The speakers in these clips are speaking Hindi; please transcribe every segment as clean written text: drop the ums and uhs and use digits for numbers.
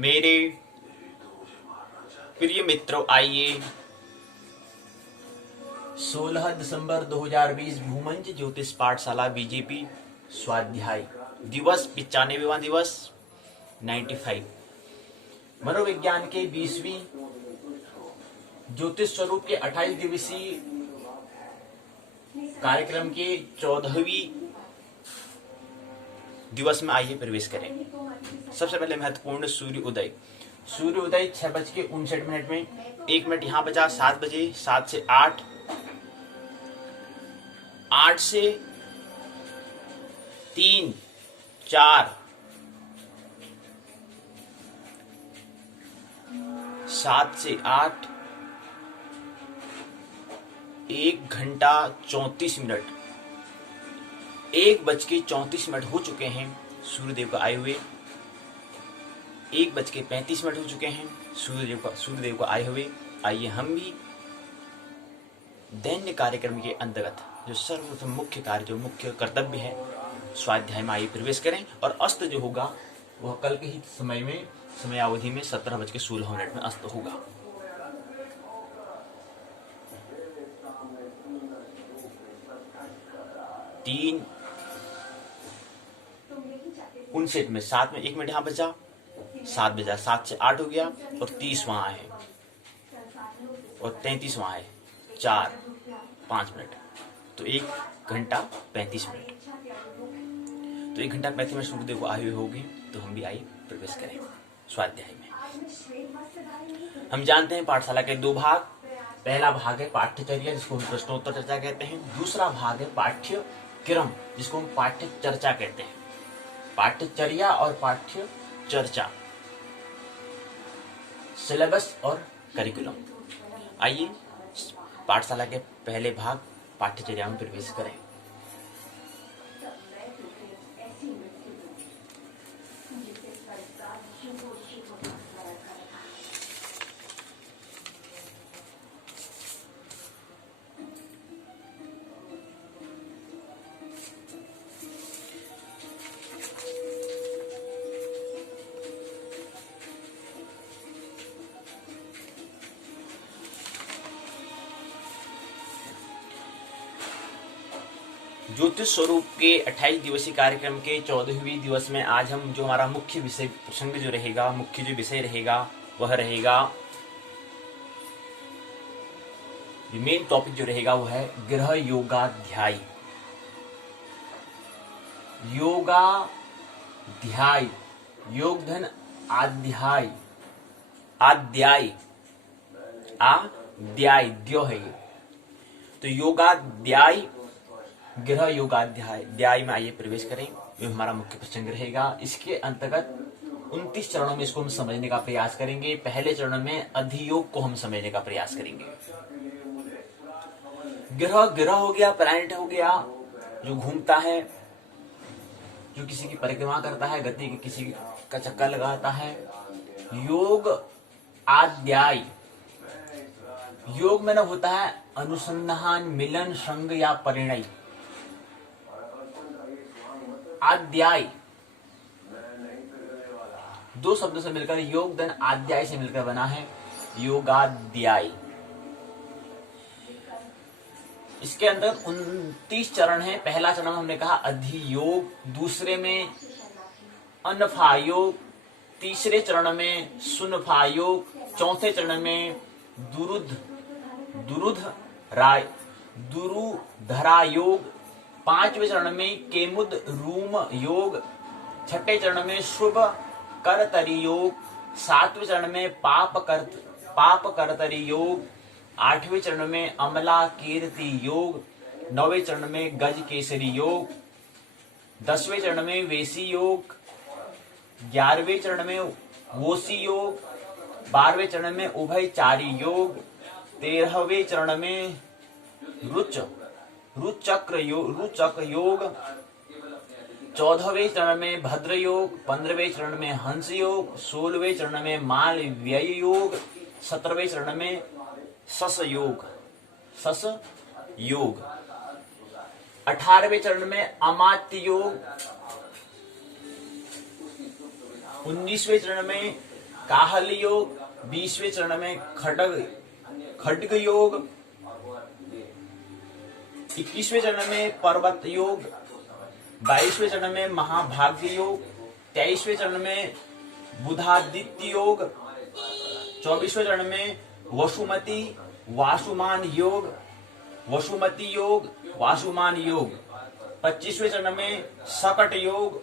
मेरे प्रिय मित्रों, आइए 16 दिसंबर 2020 भूमंज ज्योतिष पाठशाला बीजेपी स्वाध्याय दिवस 95वां दिवस 95 मनोविज्ञान के 20वीं ज्योतिष स्वरूप के 28 दिवसीय कार्यक्रम के 14वीं दिवस में आइए प्रवेश करें। सबसे पहले महत्वपूर्ण सूर्य उदय 6:59 में 1 मिनट यहाँ बचा। 7 बजे, 7 से 8, 8 से 3, 4, 7 से 8, 1 घंटा 34 मिनट, 1:34 हो चुके हैं सूर्यदेव को आए हुए। 1:35 हो चुके हैं सूर्यदेव को आए हुए। आइए हम भी दैन्य कार्यक्रम के अंतर्गत जो सर्वप्रथम मुख्य कार्य, जो मुख्य कर्तव्य है, स्वाध्याय में आइए प्रवेश करें। और अस्त जो होगा वह कल के ही समयावधि में 17:16 में अस्त होगा। तीन 59 में 7 में 1 मिनट यहाँ बचा। 7 बजा, 7 से 8 हो गया और 30 वहां है और 33 वहां है। 4, 5 मिनट, तो 1 घंटा 35 मिनट। तो 1 घंटा 35 मिनट सूर्यदेव को आए हुए होगी। तो हम भी आइए प्रवेश करें स्वाध्याय में। हम जानते हैं पाठशाला के 2 भाग। पहला भाग है पाठ्यचर्या, जिसको हम प्रश्नोत्तर चर्चा कहते हैं। दूसरा भाग है पाठ्यक्रम, जिसको हम पाठ्य चर्चा कहते हैं। पाठ्यचर्या और पाठ्य चर्चा, सिलेबस और करिकुलम। आइए पाठशाला के पहले भाग पाठ्यचर्या में प्रवेश करें। ज्योतिष स्वरूप के 28 दिवसीय कार्यक्रम के 14वें दिवस में आज हम जो हमारा मुख्य विषय प्रसंग जो रहेगा, मुख्य जो विषय रहेगा, वह रहेगा, मेन टॉपिक जो रहेगा वो है ग्रह योगाध्याय। योगाध्याय, योगधन आध्याय, आध्याय द्यो है ये। तो योगाध्याय, ग्रह योगाध्याय में आइए प्रवेश करें। ये हमारा मुख्य प्रसंग रहेगा। इसके अंतर्गत 29 चरणों में इसको हम समझने का प्रयास करेंगे। पहले चरण में अधियोग को हम समझने का प्रयास करेंगे। ग्रह हो गया, प्लैनेट हो गया, जो घूमता है, जो किसी की परिक्रमा करता है, गति किसी का चक्कर लगाता है। योग आध्याय, योग में न होता है अनुसंधान, मिलन, संग या परिणय। आध्याय 2 शब्दों से मिलकर योगधन आध्याय से मिलकर बना है योगाध्याय। इसके अंदर 29 चरण है। पहला चरण हमने कहा अधियोग, दूसरे में अनफा योग, तीसरे चरण में सुनफा योग, चौथे चरण में दुरुधरा योग, 5वें चरण में केमुद रूम योग, 6ठे चरण में शुभ करतरी योग, 7वें चरण में पाप करतरी योग, 8वें चरण में अमला कीर्ति योग, 9वें चरण में गज केसरी योग, 10वें चरण में वेसी योग, 11वें चरण में वोसी योग, 12वें चरण में उभयचारी योग, 13वें चरण में रुचक योग, 14वें चरण में भद्र योग, 15वें चरण में हंस योग, 16वें चरण में माल व्यय योग, 17वें चरण में सस योग, 18वें चरण में अमात्य योग, 19वें चरण में काहल योग, 20वें चरण में खड्ग योग, 21वें चरण में पर्वत योग, 22वें चरण में महाभाग्य योग, 23वें चरण में बुधादित्य योग, 24वें चरण में वसुमती वासुमान योग, वसुमती योग, वासुमान योग, 25वें चरण में सकट योग,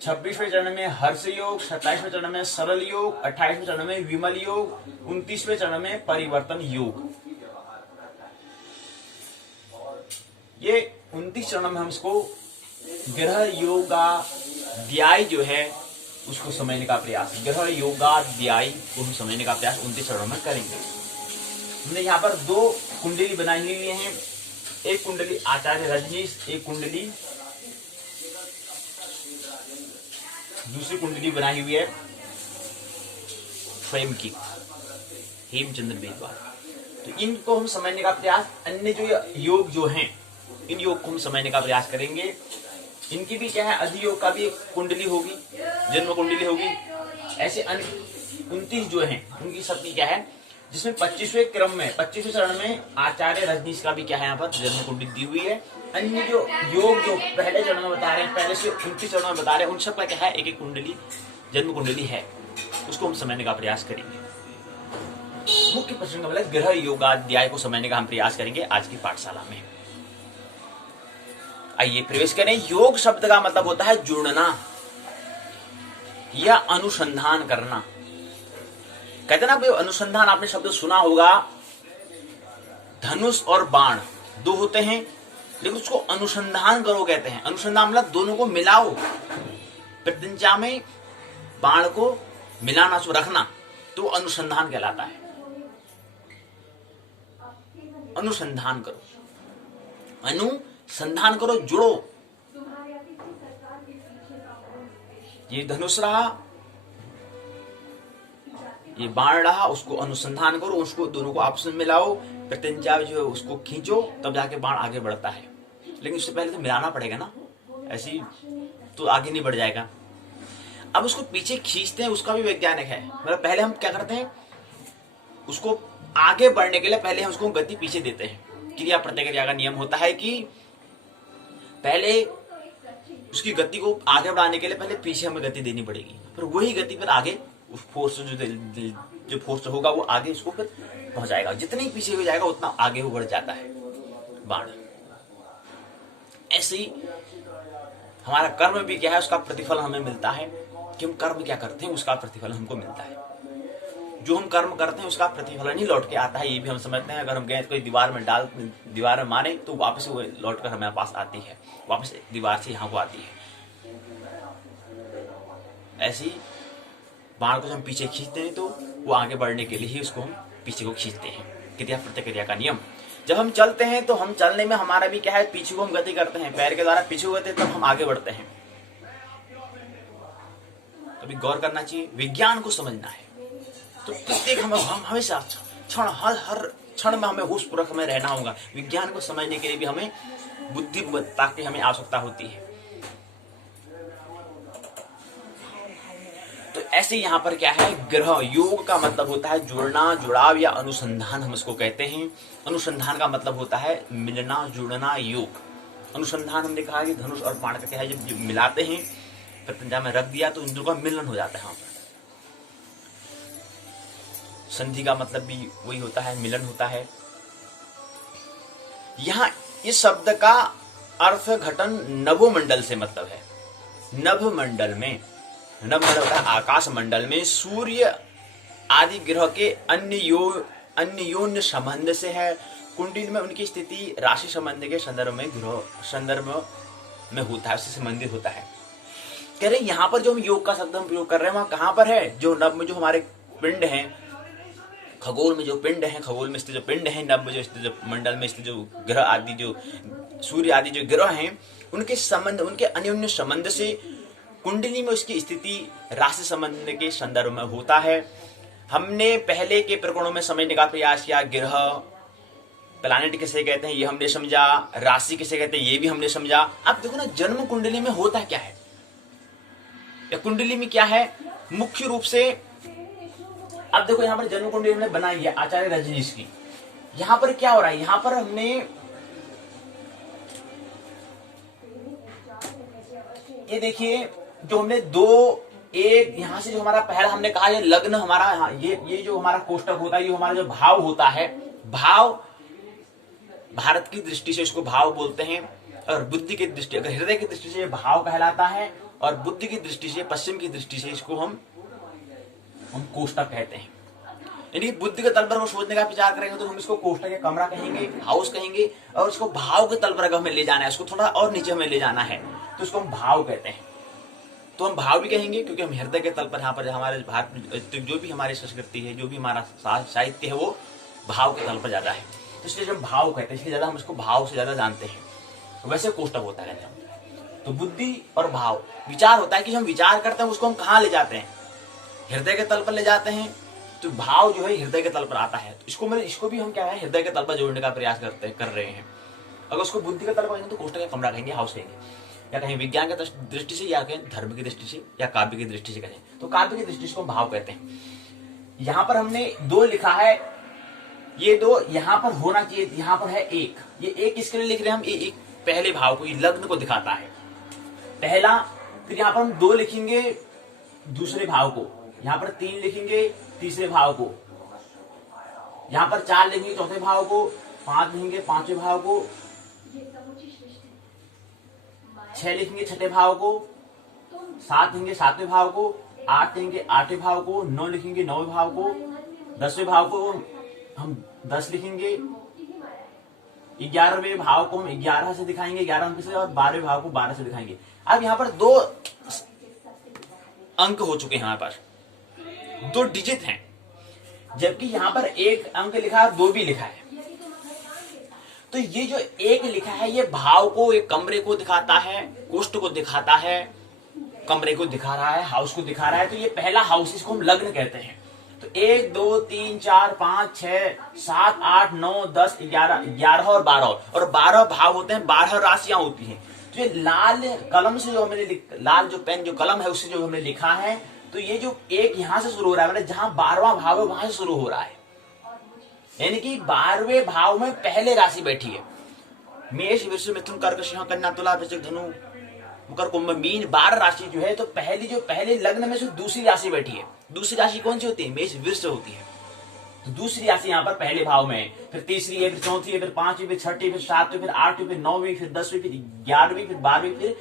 26वें चरण में हर्ष योग, 27वें चरण में सरल योग, 28वें चरण में विमल योग, 29वें चरण में परिवर्तन योग। ये 29 चरण में हम इसको ग्रह योगाध्याय जो है उसको समझने का प्रयास, ग्रह योगाध्याय को हम समझने का प्रयास 29 चरणों में करेंगे। हमने यहाँ पर 2 कुंडली बनाई हुई हैं, एक कुंडली आचार्य रजनीश, एक कुंडली दूसरी कुंडली बनाई हुई है स्वयं की, हेमचंद्र बेदवाल। तो इनको हम समझने का प्रयास, अन्य जो योग जो हैं इन योग को हम समझने का प्रयास करेंगे। इनकी भी क्या है, अधियोग का भी एक कुंडली होगी, जन्म कुंडली होगी। ऐसे अन्य 29 जो हैं उनकी सबकी क्या है, जिसमें 25वें क्रम में 25वें चरण में आचार्य रजनीश का भी क्या है यहाँ पर जन्म कुंडली दी हुई है। अन्य जो योग जो पहले चरण में बता रहे हैं, पहले से 29 चरण में बता रहे हैं, उन सब का क्या है एक एक कुंडली जन्म कुंडली है, उसको हम समझने का प्रयास करेंगे। मुख्य प्रश्न का मतलब ग्रह योगाध्याय को समझने का हम प्रयास करेंगे आज की पाठशाला में। आइए प्रवेश करें। योग शब्द का मतलब होता है जुड़ना या अनुसंधान करना। कहते ना भाई, अनुसंधान आपने शब्द सुना होगा, धनुष और बाण 2 होते हैं, लेकिन उसको अनुसंधान करो कहते हैं। अनुसंधान मतलब दोनों को मिलाओ, प्रतिज्ञा में बाण को मिलाना, उसको रखना, तो अनुसंधान कहलाता है। अनुसंधान करो, अनुसंधान करो, जुड़ो। ये धनुष रहा, ये बाण रहा, उसको अनुसंधान करो, उसको दोनों को आपस में मिलाओ, प्रतिज्ञा जो है उसको खींचो, तब जाके बाण आगे बढ़ता है। लेकिन उससे पहले तो मिलाना पड़ेगा ना, ऐसी तो आगे नहीं बढ़ जाएगा। अब उसको पीछे खींचते हैं, उसका भी वैज्ञानिक है। मतलब पहले हम क्या करते हैं, उसको आगे बढ़ने के लिए पहले हम उसको गति पीछे देते हैं। क्रिया प्रतिक्रिया का नियम होता है कि पहले उसकी गति को आगे बढ़ाने के लिए पहले पीछे हमें गति देनी पड़ेगी, फिर वही गति फिर आगे उस फोर्स जो फोर्स होगा वो आगे उसको फिर पहुंचाएगा। जितने ही पीछे हो जाएगा उतना आगे वो बढ़ जाता है बाण। ऐसे ही हमारा कर्म भी क्या है, उसका प्रतिफल हमें मिलता है कि हम कर्म क्या करते हैं, उसका प्रतिफल हमको मिलता है। जो हम कर्म करते हैं उसका प्रतिफलन ही लौट के आता है, ये भी हम समझते हैं। अगर हम गए कोई दीवार में मारे तो वापस वो लौट कर हमारे पास आती है, वापस दीवार से यहाँ को आती है। ऐसे ही बाण को हम पीछे खींचते हैं तो वो आगे बढ़ने के लिए ही उसको हम पीछे को खींचते हैं। क्रिया प्रतिक्रिया का नियम। जब हम चलते हैं तो हम चलने में हमारा भी क्या है, पीछे को हम गति करते हैं, पैर के द्वारा पीछे को गति, तब हम आगे बढ़ते हैं। अभी गौर करना चाहिए, विज्ञान को समझना है तो प्रत्येक हम हमेशा क्षण हर क्षण में हमें होशपूर्वक हमें रहना होगा। विज्ञान को समझने के लिए भी हमें बुद्धिमत्ता की हमें आवश्यकता होती है। तो ऐसे यहाँ पर क्या है, ग्रह योग का मतलब होता है जुड़ना, जुड़ाव या अनुसंधान हम इसको कहते हैं। अनुसंधान का मतलब होता है मिलना, जुड़ना, योग। अनुसंधान हमने कहा कि धनुष और बाण का क्या है, जब मिलाते हैं प्रतिज्ञा में रख दिया तो इन दोनों का मिलन हो जाता है। यहाँ पर संधि का मतलब भी वही होता है, मिलन होता है। यहाँ इस शब्द का अर्थ घटन नभोमंडल से मतलब है। नभमंडल में, नभमंडल होता है आकाश मंडल में, सूर्य आदि ग्रह के अन्य योन्य संबंध से है। कुंडली में उनकी स्थिति राशि संबंध के संदर्भ में होता है, उससे संबंधित होता है। कह रहे यहाँ पर जो हम योग का शब्द हम प्रयोग कर रहे हैं वहां कहां पर है, जो नभ में जो हमारे पिंड हैं, खगोल में जो पिंड हैं, खगोल में स्थित जो पिंड हैं, नभ में जो स्थित जो मंडल में स्थित जो ग्रह आदि, जो सूर्य आदि जो ग्रह हैं, उनके संबंध, उनके अन्योन्य संबंध से कुंडली में उसकी स्थिति राशि संबंध के संदर्भ में होता है। हमने पहले के प्रकरणों में समझने का प्रयास किया, ग्रह प्लैनेट किसे कहते हैं ये हमने समझा, राशि किसे कहते हैं ये भी हमने समझा। अब देखो ना, जन्म कुंडली में होता क्या है, या कुंडली में क्या है, मुख्य रूप से अब देखो यहाँ पर जन्म कुंडली हमने बनाई है आचार्य रजनीश की। यहाँ पर क्या हो रहा है, यहाँ पर हमने ये देखिए जो हमने एक यहाँ से जो हमारा पहला हमने कहा ये लग्न हमारा, ये जो हमारा कोष्टक होता है, ये हमारा जो भाव होता है, भाव भारत की दृष्टि से इसको भाव बोलते हैं, और बुद्धि की दृष्टि, अगर हृदय की दृष्टि से ये भाव कहलाता है, और बुद्धि की दृष्टि से, पश्चिम की दृष्टि से इसको हम कोष्टक कहते हैं। यानी बुद्धि के तल पर वो सोचने का विचार करेंगे तो हम इसको कोष्टक या कमरा कहेंगे, हाउस कहेंगे, और इसको भाव के तल पर अगर हमें ले जाना है, उसको थोड़ा और नीचे हमें ले जाना है तो उसको हम भाव कहते हैं। तो हम भाव भी कहेंगे क्योंकि हम हृदय के तल पर, यहाँ पर हमारे भारत जो भी हमारी संस्कृति है, जो भी हमारा साहित्य है, वो भाव के तल पर ज्यादा है, तो इसलिए हम भाव कहते हैं, इसलिए ज्यादा हम इसको भाव से ज्यादा जानते हैं। वैसे कोष्टक होता है कहते हैं। तो बुद्धि और भाव, विचार होता है कि हम विचार करते हैं उसको हम कहाँ ले जाते हैं, हृदय के तल पर ले जाते हैं, तो भाव जो है हृदय के तल पर आता है। तो इसको भी हम क्या है, हृदय के तल पर जोड़ने का प्रयास कर रहे हैं। अगर उसको बुद्धि के तल पर तो कोष्टक या कमरा कहेंगे, हाउस कहेंगे, या कहीं विज्ञान की दृष्टि से, या कहीं धर्म की दृष्टि से, या काव्य की दृष्टि से कहें तो काव्य की दृष्टि से हम भाव कहते हैं। यहाँ पर हमने 2 लिखा है, ये 2 यहाँ पर होना चाहिए, यहाँ पर है 1। ये 1 किसके लिए लिख रहे हैं हम, ये एक पहले भाव को, ये लग्न को दिखाता है पहला। फिर यहाँ पर हम 2 लिखेंगे दूसरे भाव को, यहाँ पर 3 लिखेंगे तीसरे भाव को, यहाँ पर 4 लिखेंगे चौथे भाव को, 5 लिखेंगे पांचवें भाव को, 6 लिखेंगे छठे भाव को, 7 लिखेंगे सातवें भाव को, 8 लिखेंगे आठवें भाव को, 9 लिखेंगे नौवें भाव को, 10वें भाव को हम 10 लिखेंगे, 11वें भाव को हम 11 से दिखाएंगे, 11 अंक से, और 12वें भाव को 12 से दिखाएंगे। अब यहाँ पर 2 अंक हो चुके हैं, हमारे पास 2 डिजिट हैं, जबकि यहाँ पर 1 अंक लिखा है, 2 भी लिखा है। तो ये जो 1 लिखा है ये भाव को, एक कमरे को दिखाता है, कोष्ठ को दिखाता है, कमरे को दिखा रहा है, हाउस को दिखा रहा है। तो ये पहला हाउस, इसको हम लग्न कहते हैं। तो 1 2 3 4 5 6 7 8 9 10 11 और 12, और 12 भाव होते हैं, 12 राशियां होती हैं। तो ये लाल कलम से जो हमने लाल जो पेन जो कलम है उससे जो हमने लिखा है, तो ये जो 1 यहां से शुरू हो रहा है, मतलब जहां 12वां भाव है वहां से शुरू हो रहा है, यानी कि 12वें भाव में पहले राशि बैठी है। मेष वृष मिथुन कर्क सिंह कन्या तुला वृश्चिक धनु मकर कुंभ मीन, 12 राशि जो है, तो पहले लग्न में से दूसरी राशि बैठी है। दूसरी राशि कौन सी होती है, मेष वृष होती है। तो दूसरी राशि यहाँ पर पहले भाव में है, फिर तीसरी है, फिर चौथी है, फिर 5वीं, फिर 6वीं, फिर 7वीं, फिर 8वीं, फिर 9वीं, फिर 10वीं, फिर 11वीं, फिर 12वीं, फिर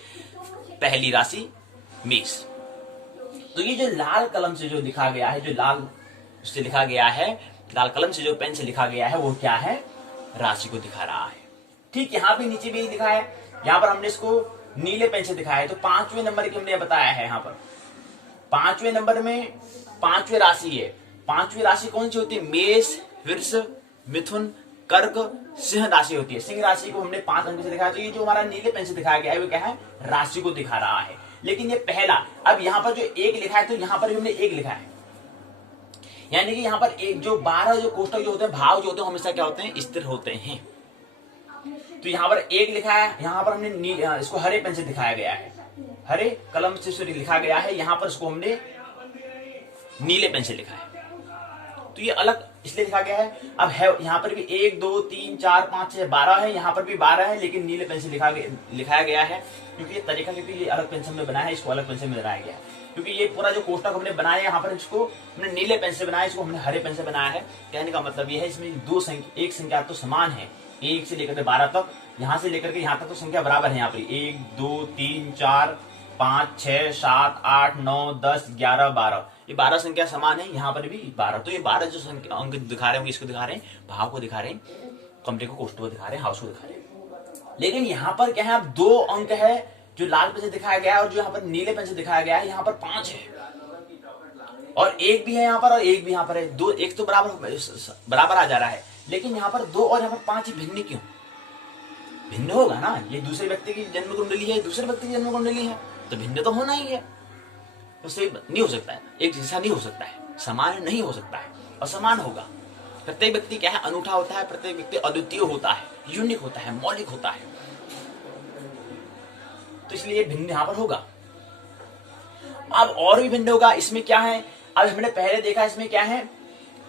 पहली राशि मेष। तो ये जो लाल कलम से जो लिखा गया है, जो लाल से लिखा गया है, लाल कलम से जो पेन से लिखा गया है, वो क्या है, राशि को दिखा रहा है। ठीक, यहाँ पे नीचे भी यही लिखा है, यहाँ पर हमने इसको नीले पेन से दिखाया है। तो 5वें नंबर की हमने बताया है, यहाँ पर 5वें नंबर में 5वीं राशि है। 5वीं राशि कौन सी होती है, मेष वृष मिथुन कर्क सिंह राशि होती है। सिंह राशि को हमने 5 अंक से दिखाया। तो ये जो हमारा नीले पेन से दिखाया गया है वो क्या है, राशि को दिखा रहा है। लेकिन ये पहला, अब यहाँ पर जो 1 लिखा है, तो यहाँ पर भी हमने 1 लिखा है, यानी कि यहाँ पर एक जो 12 जो कोष्टक जो होते हैं, भाव जो होते हैं, हमेशा क्या होते हैं, स्थिर होते हैं। तो यहाँ पर 1 लिखा है, यहाँ पर हमने इसको हरे पेन से दिखाया गया है, हरे कलम से लिखा गया है, यहाँ पर इसको हमने नीले पेन से लिखा है। तो ये अलग इसलिए लिखा गया है। अब है यहाँ पर भी 1 2 3 4 5 6 12 है, यहाँ पर भी 12 है, लेकिन नीले पेन से लिखाया गया है, क्योंकि ये तरीका, क्योंकि ये अलग पेन से हमने बनाया है, इसको अलग पेन से बनाया गया है। क्योंकि ये पूरा जो कोष्टक हमने बनाया है, यहाँ पर इसको हमने नीले पेन से बनाया, इसको हमने हरे पेन से बनाया है। कहने का मतलब ये है, इसमें एक संख्या तो समान है, 1 से लेकर के 12 तक, यहाँ से लेकर के यहाँ तक तो संख्या बराबर है। यहाँ पर 1 2 3 4 5 6 7 8 9 10 11 12, ये 12 संख्या समान है, यहाँ पर भी 12। तो ये 12 जो संख्या अंक दिखा रहे हैं, इसको दिखा रहे हैं, भाव को दिखा रहे हैं, कमरे को, कोष्ठ को दिखा रहे हैं, हाउस को दिखा रहे हैं। लेकिन यहाँ पर क्या है, अब 2 अंक है जो लाल पेन से दिखाया गया है, और जो यहाँ पर नीले पेन से दिखाया गया है, यहाँ पर 5 है, और 1 भी है यहाँ पर, और 1 भी यहाँ पर है। 2 1 तो बराबर आ जा रहा है, लेकिन यहाँ पर 2 और यहाँ पर 5 भिन्न क्यों? भिन्न होगा ना, ये दूसरे व्यक्ति की जन्म कुंडली है, दूसरे व्यक्ति की जन्म कुंडली है, तो भिन्न तो होना ही है। उससे नहीं हो सकता है, एक जैसा नहीं हो सकता है, समान नहीं हो सकता है, असमान होगा। प्रत्येक व्यक्ति क्या है, अनूठा होता है, प्रत्येक व्यक्ति अद्वितीय होता है, यूनिक होता है, मौलिक होता है। तो इसलिए भिन्न यहां पर होगा। अब और भी भिन्न होगा। इसमें क्या है, अब हमने पहले देखा, इसमें क्या है,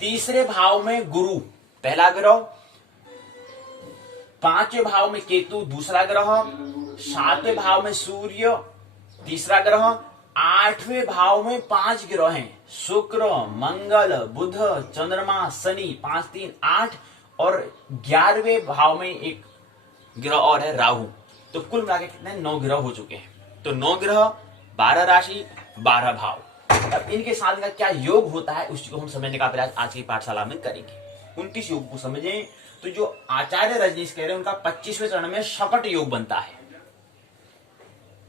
तीसरे भाव में गुरु पहला ग्रह, पांचवें भाव में केतु दूसरा ग्रह, सातवें भाव में सूर्य तीसरा ग्रह, आठवें भाव में 5 ग्रह हैं, शुक्र, मंगल, बुध, चंद्रमा, शनि, 5 3 8, और 11वें भाव में एक ग्रह और है राहु। तो कुल मिलाकर कितने 9 ग्रह हो चुके हैं। तो 9 ग्रह, 12 राशि, 12 भाव। अब इनके साथ का क्या योग होता है उसी को हम समझने का प्रयास आज की पाठशाला में करेंगे। 29 योग को समझें तो जो आचार्य रजनीश कह रहे हैं उनका 25वें चरण में शकट योग बनता है।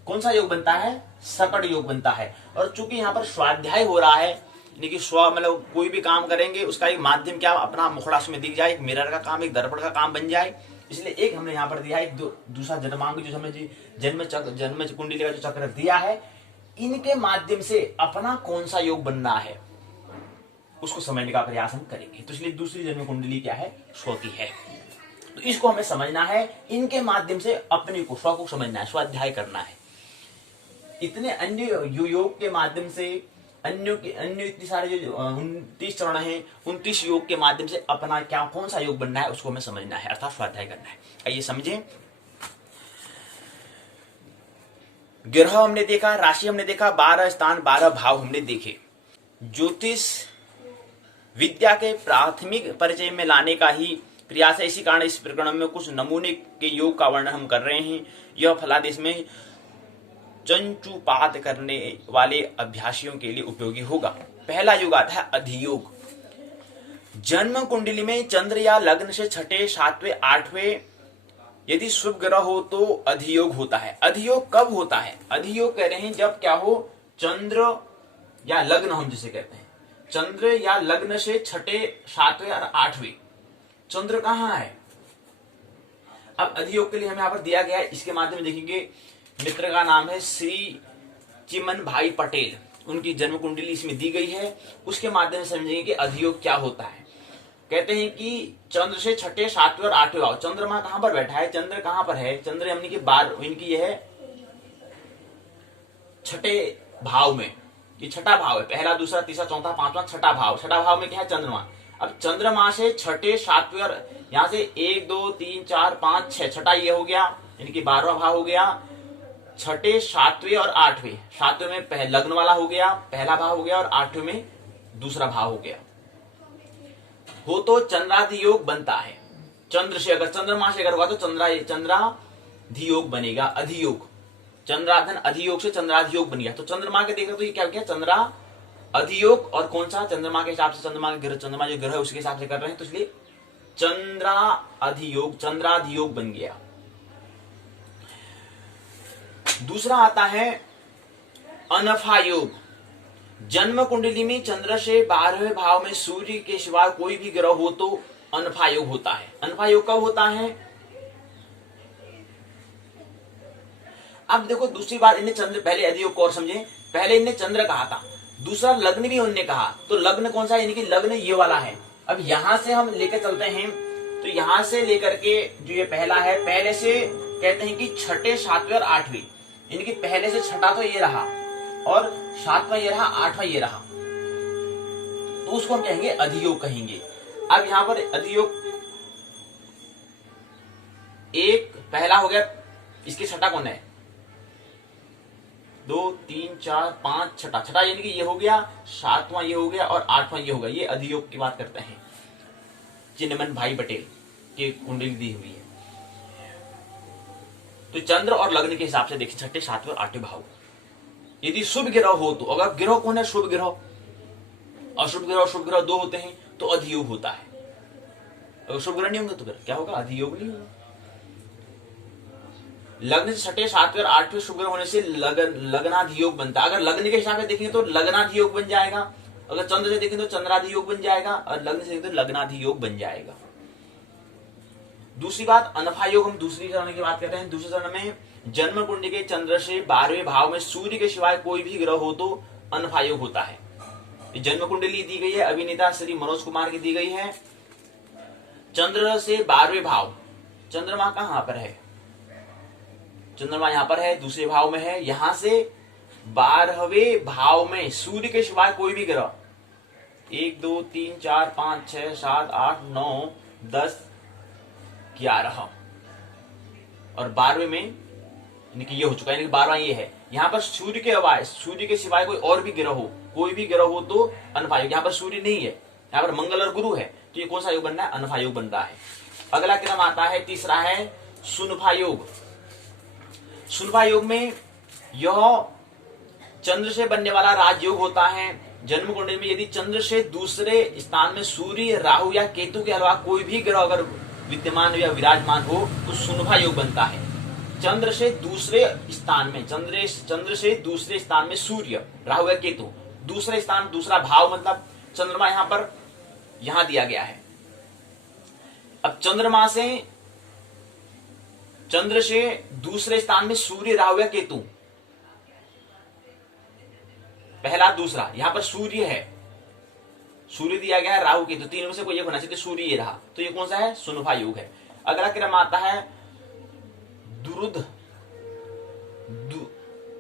कौन सा योग बनता है? शकट योग बनता है। और चूंकि यहाँ पर स्वाध्याय हो रहा है, यानी कि स्व मतलब कोई भी काम करेंगे उसका एक माध्यम क्या अपना मुखड़ा में दिख जाए, एक मिरर का काम, एक दर्पण का काम बन जाए, इसलिए एक हमने यहाँ पर दिया है, एक दूसरा जन्मांग जो हमें जन्म कुंडली का जो चक्र दिया है, इनके माध्यम से अपना कौन सा योग बनना है उसको समझने का प्रयास हम करेंगे। तो इसलिए दूसरी जन्म कुंडली क्या है? स्व की है। तो इसको हमें समझना है, इनके माध्यम से अपने को स्व को समझना है, स्वाध्याय करना है। इतने अन्य योग के माध्यम से अन्य इतने सारे जो 29 चरण हैं, 29 योग के माध्यम से अपना क्या कौन सा योग बनना है उसको हमें समझना है, अर्थात स्वाध्याय करना है। आइए समझें। ग्रह हमने देखा, राशि हमने देखा, 12 स्थान 12 भाव हमने देखे। ज्योतिष विद्या के प्राथमिक परिचय में लाने का ही प्रयास है, इसी कारण इस प्रकरण में कुछ नमूने के योग का वर्णन हम कर रहे हैं। यह फलादेश में चंचुपात करने वाले अभ्यासियों के लिए उपयोगी होगा। पहला योग आता है अधियोग। जन्म कुंडली में चंद्र या लग्न से 6ठे 7वें 8वें यदि शुभ ग्रह हो तो अधियोग होता है। अधियोग कब होता है? अधियोग कह रहे हैं जब क्या हो, चंद्र या लग्न हम जिसे कहते हैं, चंद्र या लग्न से 6ठे 7वें और 8वें चंद्र कहां है। अब अधियोग के लिए हमें यहां पर दिया गया है, इसके माध्यम में देखेंगे। मित्र का नाम है श्री चिमन भाई पटेल, उनकी जन्म कुंडली इसमें दी गई है, उसके माध्यम से समझेंगे कि अधियोग क्या होता है। कहते हैं कि चंद्र से 6ठे 7वें और 8वें भाव, चंद्रमा कहां पर बैठा है, चंद्र कहां पर है, चंद्र हमने की 12 इनकी यह है 6ठे भाव में, ये 6ठा भाव है, पहला दूसरा तीसरा चौथा पांचवा 6ठा भाव। 6ठा भाव में क्या है? चंद्रमा। अब चंद्रमा से 6ठे 7वें और यहां से 1 2 3 4 5 6 छठा ये हो गया, इनकी 12वां भाव हो गया। 6ठे 7वें और 8वें, 7वें में लग्न वाला हो गया, पहला भाव हो गया, और 8वें में दूसरा भाव हो गया। हो तो चंद्राधियोग बनता है। चंद्र से अगर चंद्रमा से अगर हुआ तो चंद्राधियोग बनेगा। अधियोग चंद्राधन अधियोग से चंद्राधियोग बन गया। तो चंद्रमा के देख रहे तो ये क्या हो गया? चंद्रा अधियोग। और कौन सा? चंद्रमा के हिसाब से, चंद्रमा के ग्रह, चंद्रमा जो ग्रह है उसके हिसाब से कर रहे हैं, तो इसलिए चंद्राधियोग बन गया। दूसरा आता है अनफा योग। जन्म कुंडली में चंद्र से 12वें भाव में सूर्य के सिवा कोई भी ग्रह हो तो अनफा योग होता है। अनफा योग कब होता है? अब देखो दूसरी बार इन्हें चंद्र, पहले अधियोग को और समझे, पहले इन्हें चंद्र कहा था, दूसरा लग्न भी उन्होंने कहा। तो लग्न कौन सा है? यानी कि लग्न ये वाला है। अब यहां से हम लेकर चलते हैं, तो यहां से लेकर के जो ये पहला है, पहले से कहते हैं कि 6ठे 7वें और 8वें, इनकी पहले से 6ठा तो ये रहा, और 7वां ये रहा, 8वां ये रहा, तो उसको हम कहेंगे अधियोग कहेंगे। अब यहां पर अधियोग एक पहला हो गया, इसकी 6ठा कौन है? 2 3 4 5 6ठा, 6ठा यानी कि ये हो गया, 7वां ये हो गया, और 8वां ये हो गया। ये अधियोग की बात करते हैं, चिन्मन भाई पटेल की कुंडली दी हुई है। तो चंद्र और लग्न के हिसाब से देखिए 6ठे 7वें और 8वें भाव। यदि शुभ ग्रह हो तो, अगर ग्रह कौन है? शुभ ग्रह। अशुभ ग्रह और शुभ ग्रह 2 होते हैं तो अधियोग होता है। अगर शुभ ग्रह नहीं होंगे तो फिर क्या होगा? अधियोग नहीं होगा। लग्न से 6ठे 7वें और 8वें शुभ ग्रह होने से लग्नाधियोग बनता है। अगर लग्न के हिसाब से देखेंगे तो लग्नाधियोग बन जाएगा, अगर चंद्र से देखें तो चंद्राधियोग बन जाएगा, और लग्न से देखें तो लग्नाधियोग बन जाएगा। दूसरी बात अनफा योग, हम दूसरी चरण की बात कर रहे हैं। दूसरे चरण में जन्म कुंडली के चंद्र से 12वें भाव में सूर्य के सिवाय कोई भी ग्रह हो तो अनफा योग होता है। जन्म कुंडली दी गई है, अभिनेता श्री मनोज कुमार की दी गई है। चंद्र से 12वें भाव, चंद्रमा कहां पर है? चंद्रमा यहां पर है, दूसरे भाव में है। यहां से 12वें भाव में सूर्य के सिवाय कोई भी ग्रह, 1 2 3 4 5 6 7 8 9 10 11 और 12वें में यानी कि ये हो चुका है, यानी कि 12वां ये है। यहाँ पर सूर्य के सिवाय कोई और भी ग्रह हो, कोई भी ग्रह हो तो अनफा योग। यहाँ पर सूर्य नहीं है, यहाँ पर मंगल और गुरु है, तो ये कौन सा योग बन रहा है? अनफा योग बन रहा है। अगला क्रम आता है, तीसरा है सुनफा योग। सुनफा योग में यह चंद्र से बनने वाला राजयोग होता है। जन्म कुंडली में यदि चंद्र से दूसरे स्थान में सूर्य, राहु या केतु के अलावा कोई भी ग्रह अगर विद्यमान या विराजमान हो तो सुनफा योग बनता है। चंद्र से दूसरे स्थान में सूर्य, राहु या केतु, दूसरे स्थान, दूसरा भाव मतलब चंद्रमा यहां पर यहां दिया गया है। अब चंद्र से दूसरे स्थान में सूर्य, राहु या केतु, पहला दूसरा, यहां पर सूर्य है, सूर्य दिया गया है, राहु केतु, तीनों में से कोई एक होना चाहिए, तो सूर्य ये रहा, तो ये कौन सा है? सुनफा योग है। अगला क्रम आता है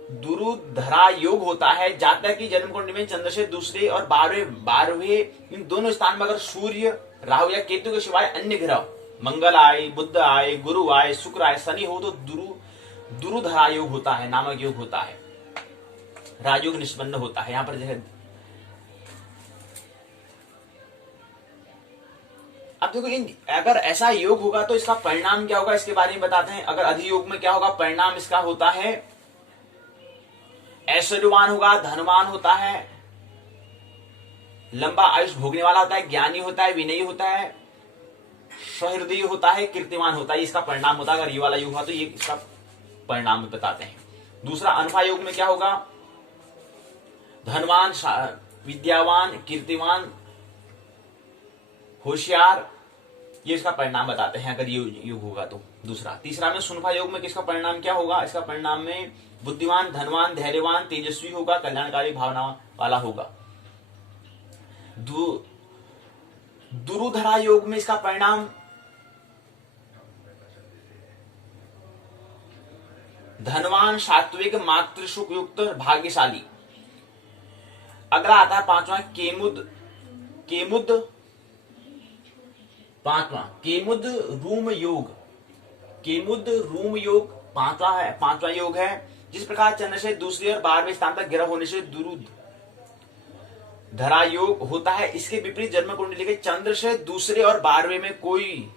दुरुधरा योग होता है। जातक की जन्म कुंडली में चंद्र से दूसरे और 12वें इन दोनों स्थान में अगर सूर्य, राहु या केतु के सिवाय अन्य ग्रह, मंगल आए, बुध आए, गुरु आए, शुक्र आए, शनि हो तो दुरुधरा योग होता है, नामक योग होता है, राजयोग निष्पन्न होता है। यहां पर देखिए, अब देखो अगर ऐसा योग होगा तो इसका परिणाम क्या होगा, इसके बारे में बताते हैं। अगर अधियोग में क्या होगा, परिणाम इसका होता है ऐश्वर्यवान होगा, धनवान होता है, लंबा आयुष भोगने वाला होता है, ज्ञानी होता है, विनयी होता है, सहृदय होता है, कीर्तिमान होता है, इसका परिणाम होता है। अगर ये वाला योग हुआ तो ये इसका परिणाम बताते हैं। दूसरा अनफा योग में क्या होगा, धनवान, विद्यावान, कीर्तिमान, होशियार, ये इसका परिणाम बताते हैं अगर ये योग होगा तो। दूसरा, तीसरा में सुनफा योग में किसका परिणाम क्या होगा, इसका परिणाम में बुद्धिमान, धनवान, धैर्यवान, तेजस्वी होगा, कल्याणकारी भावना वाला होगा। दुरुधरा योग में इसका परिणाम धनवान, सात्विक, मातृसुख युक्त, भाग्यशाली। अगला आता है पांचवा केमुद रूम योग। केमुद रूम योग पांचवा योग है। जिस प्रकार चंद्र से दूसरे और 12वें स्थान तक ग्रह होने से दुरुधरा योग होता है, इसके विपरीत जन्म कुंडली के चंद्र से दूसरे और 12वें में कोई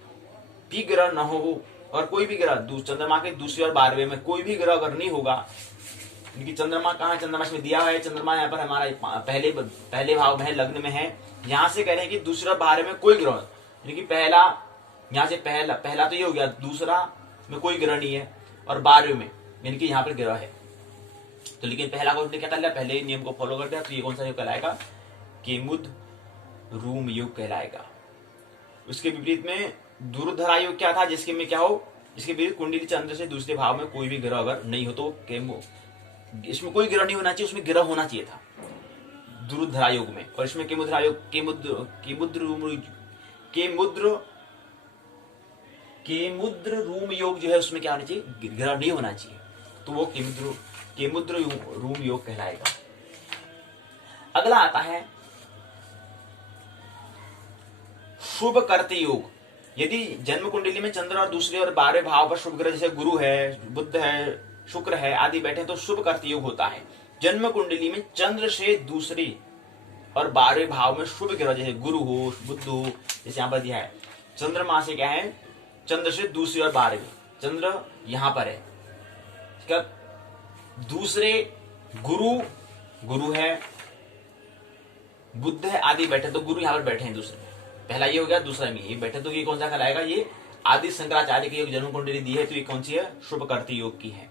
भी ग्रह न हो, और कोई भी ग्रह चंद्रमा के दूसरे और 12वें में कोई भी ग्रह अगर नहीं होगा, क्योंकि चंद्रमा कहाँ, चंद्रमा में दिया है, चंद्रमा यहाँ पर हमारा पहले भाव में है, लग्न में है। यहां से कह रहे हैं कि दूसरे और 12वें में कोई ग्रह, यानी पहला यहां से पहला तो ये हो गया, दूसरा में कोई ग्रह नहीं है, और 12वें में यानी कि यहाँ पर ग्रह है। तो लेकिन पहला को क्या कर लिया, पहले नियम को फॉलो कर दिया, तो ये कौन सा योग कहलाएगा, केमुद रूम योग कहलाएगा। उसके विपरीत में दुरुधरा योग क्या था, जिसके में क्या हो, इसके विपरीत कुंडली चंद्र से दूसरे भाव में कोई भी ग्रह अगर नहीं हो तो इसमें कोई ग्रह नहीं होना चाहिए, उसमें ग्रह होना चाहिए था दुरुधरा योग में। और इसमें केमुद्रा योग, केमुद्र रूम योग जो है उसमें क्या होना चाहिए, ग्रह नहीं होना चाहिए, तो वो केमुद्र रूम योग कहलाएगा। अगला आता है शुभ कर्त योग। यदि जन्म कुंडली में चंद्र और दूसरे और 12वें भाव पर शुभ ग्रह जैसे गुरु है, बुध है, शुक्र है आदि बैठे तो शुभ कर्त योग होता है। जन्म कुंडली में चंद्र से दूसरे और 12वें भाव में शुभ ग्रह जैसे गुरु हो, बुध हो, जैसे यहां पर दिया है। चंद्रमा से क्या है, चंद्र से दूसरी और 12वें, चंद्र यहां पर है, दूसरे गुरु है, बुध है आदि बैठे तो गुरु यहां पर बैठे हैं दूसरे में, पहला ये हो गया, दूसरा में ये बैठे तो ये कौन सा कहलाएगा, ये आदि शंकराचार्य की योग जन्म कुंडली दी है तो ये कौन सी है, शुभ कर्त योग की है।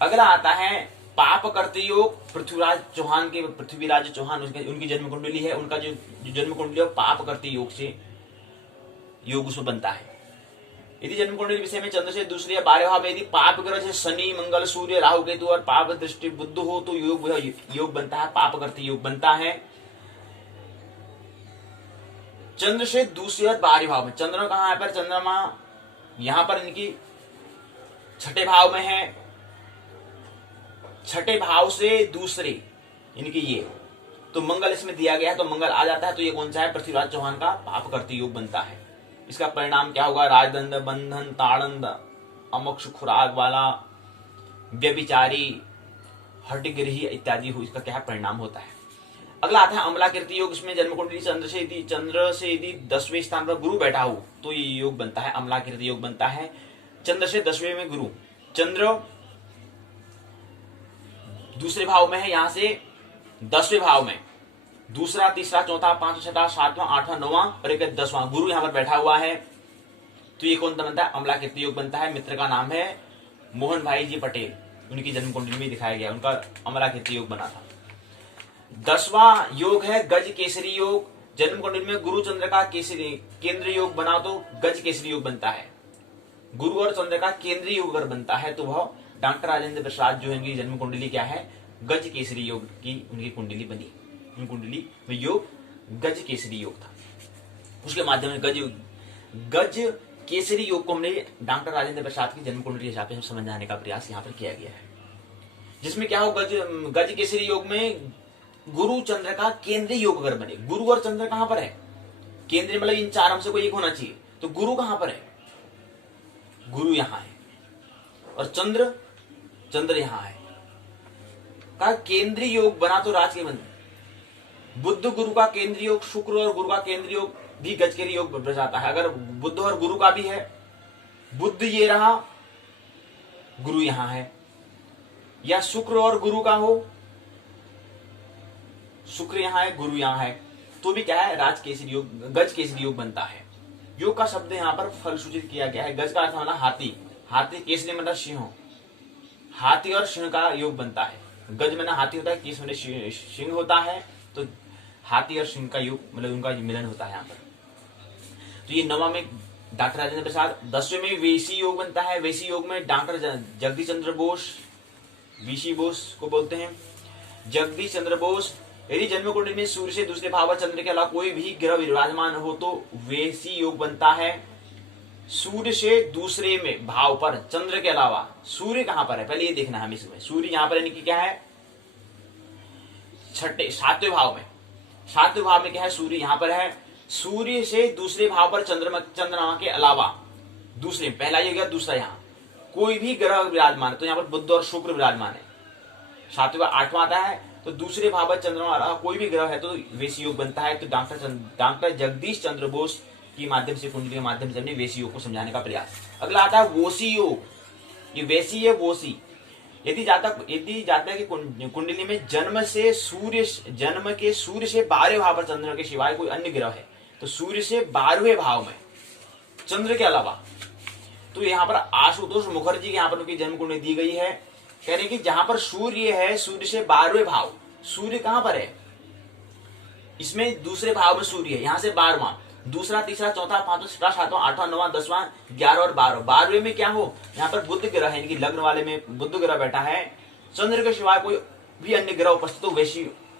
अगला आता है पाप कर्त योग। पृथ्वीराज चौहान उनकी जन्म कुंडली है, उनका जो जन्म कुंडली है पाप कर्त योग से योग उसमें बनता है। यदि जन्म कुंडली विषय में चंद्र से दूसरे या 12वें भाव में यदि पाप ग्रह जैसे शनि, मंगल, सूर्य, राहु, केतु और पाप दृष्टि बुध हो तो योग बनता है, पाप करते योग बनता है। चंद्र से दूसरे और 12वें भाव में, चंद्रमा कहां है पर, चंद्रमा यहां पर इनकी छठे भाव में है, छठे भाव से दूसरे इनकी ये तो मंगल इसमें दिया गया है, तो मंगल आ जाता है। तो ये कौन सा है? पृथ्वीराज चौहान का पाप करते योग बनता है। इसका परिणाम क्या होगा? राजदंड, बंधन, ताड़ंद, अमोक्ष खुराक वाला, व्यभिचारी, हठगृही इत्यादि हो, इसका क्या है? परिणाम होता है। अगला आता है अमलाकृति योग। इसमें जन्म कुंडली चंद्र से यदि 10वें स्थान पर गुरु बैठा हो तो ये योग बनता है, अमलाकृति योग बनता है। चंद्र से 10वें में गुरु, चंद्र दूसरे भाव में है, यहां से 10वें भाव में दूसरा, तीसरा, चौथा, पांचवा, छठा, सातवां, आठवां, नौवां और एक 10वां गुरु यहां पर बैठा हुआ है। तो ये कौन सा बनता है? अमलाकृति योग बनता है। मित्र का नाम है मोहन भाई जी पटेल, उनकी जन्म कुंडली में दिखाया गया, उनका अमलाकृति योग बना था। 10वां योग है गज केसरी योग। जन्म कुंडली में गुरु चंद्र का केसरी केंद्र योग बना तो गज केसरी योग बनता है। गुरु और चंद्र का केंद्रीय योग अगर बनता है तो वह डॉक्टर राजेंद्र प्रसाद जो है इनकी जन्म कुंडली क्या है? गज केसरी योग की उनकी कुंडली बनी। उनकी कुंडली में योग गज केसरी योग था, उसके माध्यम से गज केसरी योग को हमने डॉक्टर राजेंद्र प्रसाद की जन्म कुंडली के हिसाब से समझाने का प्रयास यहाँ पर किया गया है। जिसमें क्या हो? गज केसरी योग में गुरु चंद्र का केंद्रीय योग अगर बने, गुरु और चंद्र कहां पर है? केंद्रीय मतलब इन चार में से कोई एक होना चाहिए। तो गुरु कहां पर है? गुरु यहां है और चंद्र यहां है। का केंद्रीय योग बना तो राज के बंधु। बुद्ध गुरु का केंद्रीय योग, शुक्र और गुरु का केंद्रीय योग भी गज के योग बन जाता है। अगर बुद्ध और गुरु का भी है, बुद्ध ये रहा, गुरु यहां है, या शुक्र और गुरु का हो, शुक्र यहां है, गुरु यहां है, तो भी क्या है? राज केसरी योग, गज केसरी योग बनता है। योग का शब्द यहां पर फल सूचित किया गया है। गज का अर्थ होना हाथी, हाथी केसरी मतलब सिंह, हाथी और सिंह का योग बनता है। गज में हाथी होता है, केस में सिंह होता है, तो हाथी और सिंह का योग मतलब उनका मिलन होता है यहाँ पर। तो ये 9वां में डॉक्टर राजेंद्र प्रसाद। 10वें में वेशी योग बनता है। वेशी योग में डॉक्टर जगदीश चंद्र बोस, वीसी बोस को बोलते हैं, जगदीश चंद्र बोस। यदि जन्म कुंडली में सूर्य से दूसरे भाव चंद्र के अलावा कोई भी ग्रह विराजमान हो तो वेशी योग बनता है। सूर्य से दूसरे में भाव पर चंद्र के अलावा, सूर्य कहां पर है पहले ये देखना है हमें इसमें। सूर्य यहां पर यानी कि क्या है? 7वें भाव में। 7वें भाव में क्या है? सूर्य यहां पर है। सूर्य से दूसरे भाव पर चंद्रमा के अलावा दूसरे, पहला ये गया, दूसरा यहां कोई भी ग्रह विराजमान है, तो यहां पर बुध और शुक्र विराजमान है। 7वां 8वां आता है तो दूसरे भाव पर चंद्रमा कोई भी ग्रह है तो वेशी योग बनता है। तो डॉक्टर जगदीश चंद्र बोस की माध्यम से, कुंडली के माध्यम से हमने वेशी योग को समझाने का प्रयास। अगला आता है वोशी योग। ये वेशी है, वोशी। यदि जातक की कुंडली में जन्म के सूर्य से 12वें भाव पर चंद्र के सिवाय कोई अन्य ग्रह है, तो सूर्य से 12वें भाव में चंद्र के अलावा, तो यहाँ पर आशुतोष मुखर्जी की यहाँ पर उनकी जन्म कुंडली दी गई है। कह रहे कि जहां पर सूर्य है, सूर्य से 12वें भाव, सूर्य कहां पर है? इसमें दूसरे भाव में सूर्य है, यहां से 12वां, दूसरा, तीसरा, चौथा, पांचवा, छठा, सातवां, आठवां, नौवां, 10वां, 11 और 12। 12वें में क्या हो? यहाँ पर बुध ग्रह है, इनकी लग्न वाले में बुध ग्रह बैठा है। चंद्र के सिवाय कोई भी अन्य ग्रह उपस्थित हो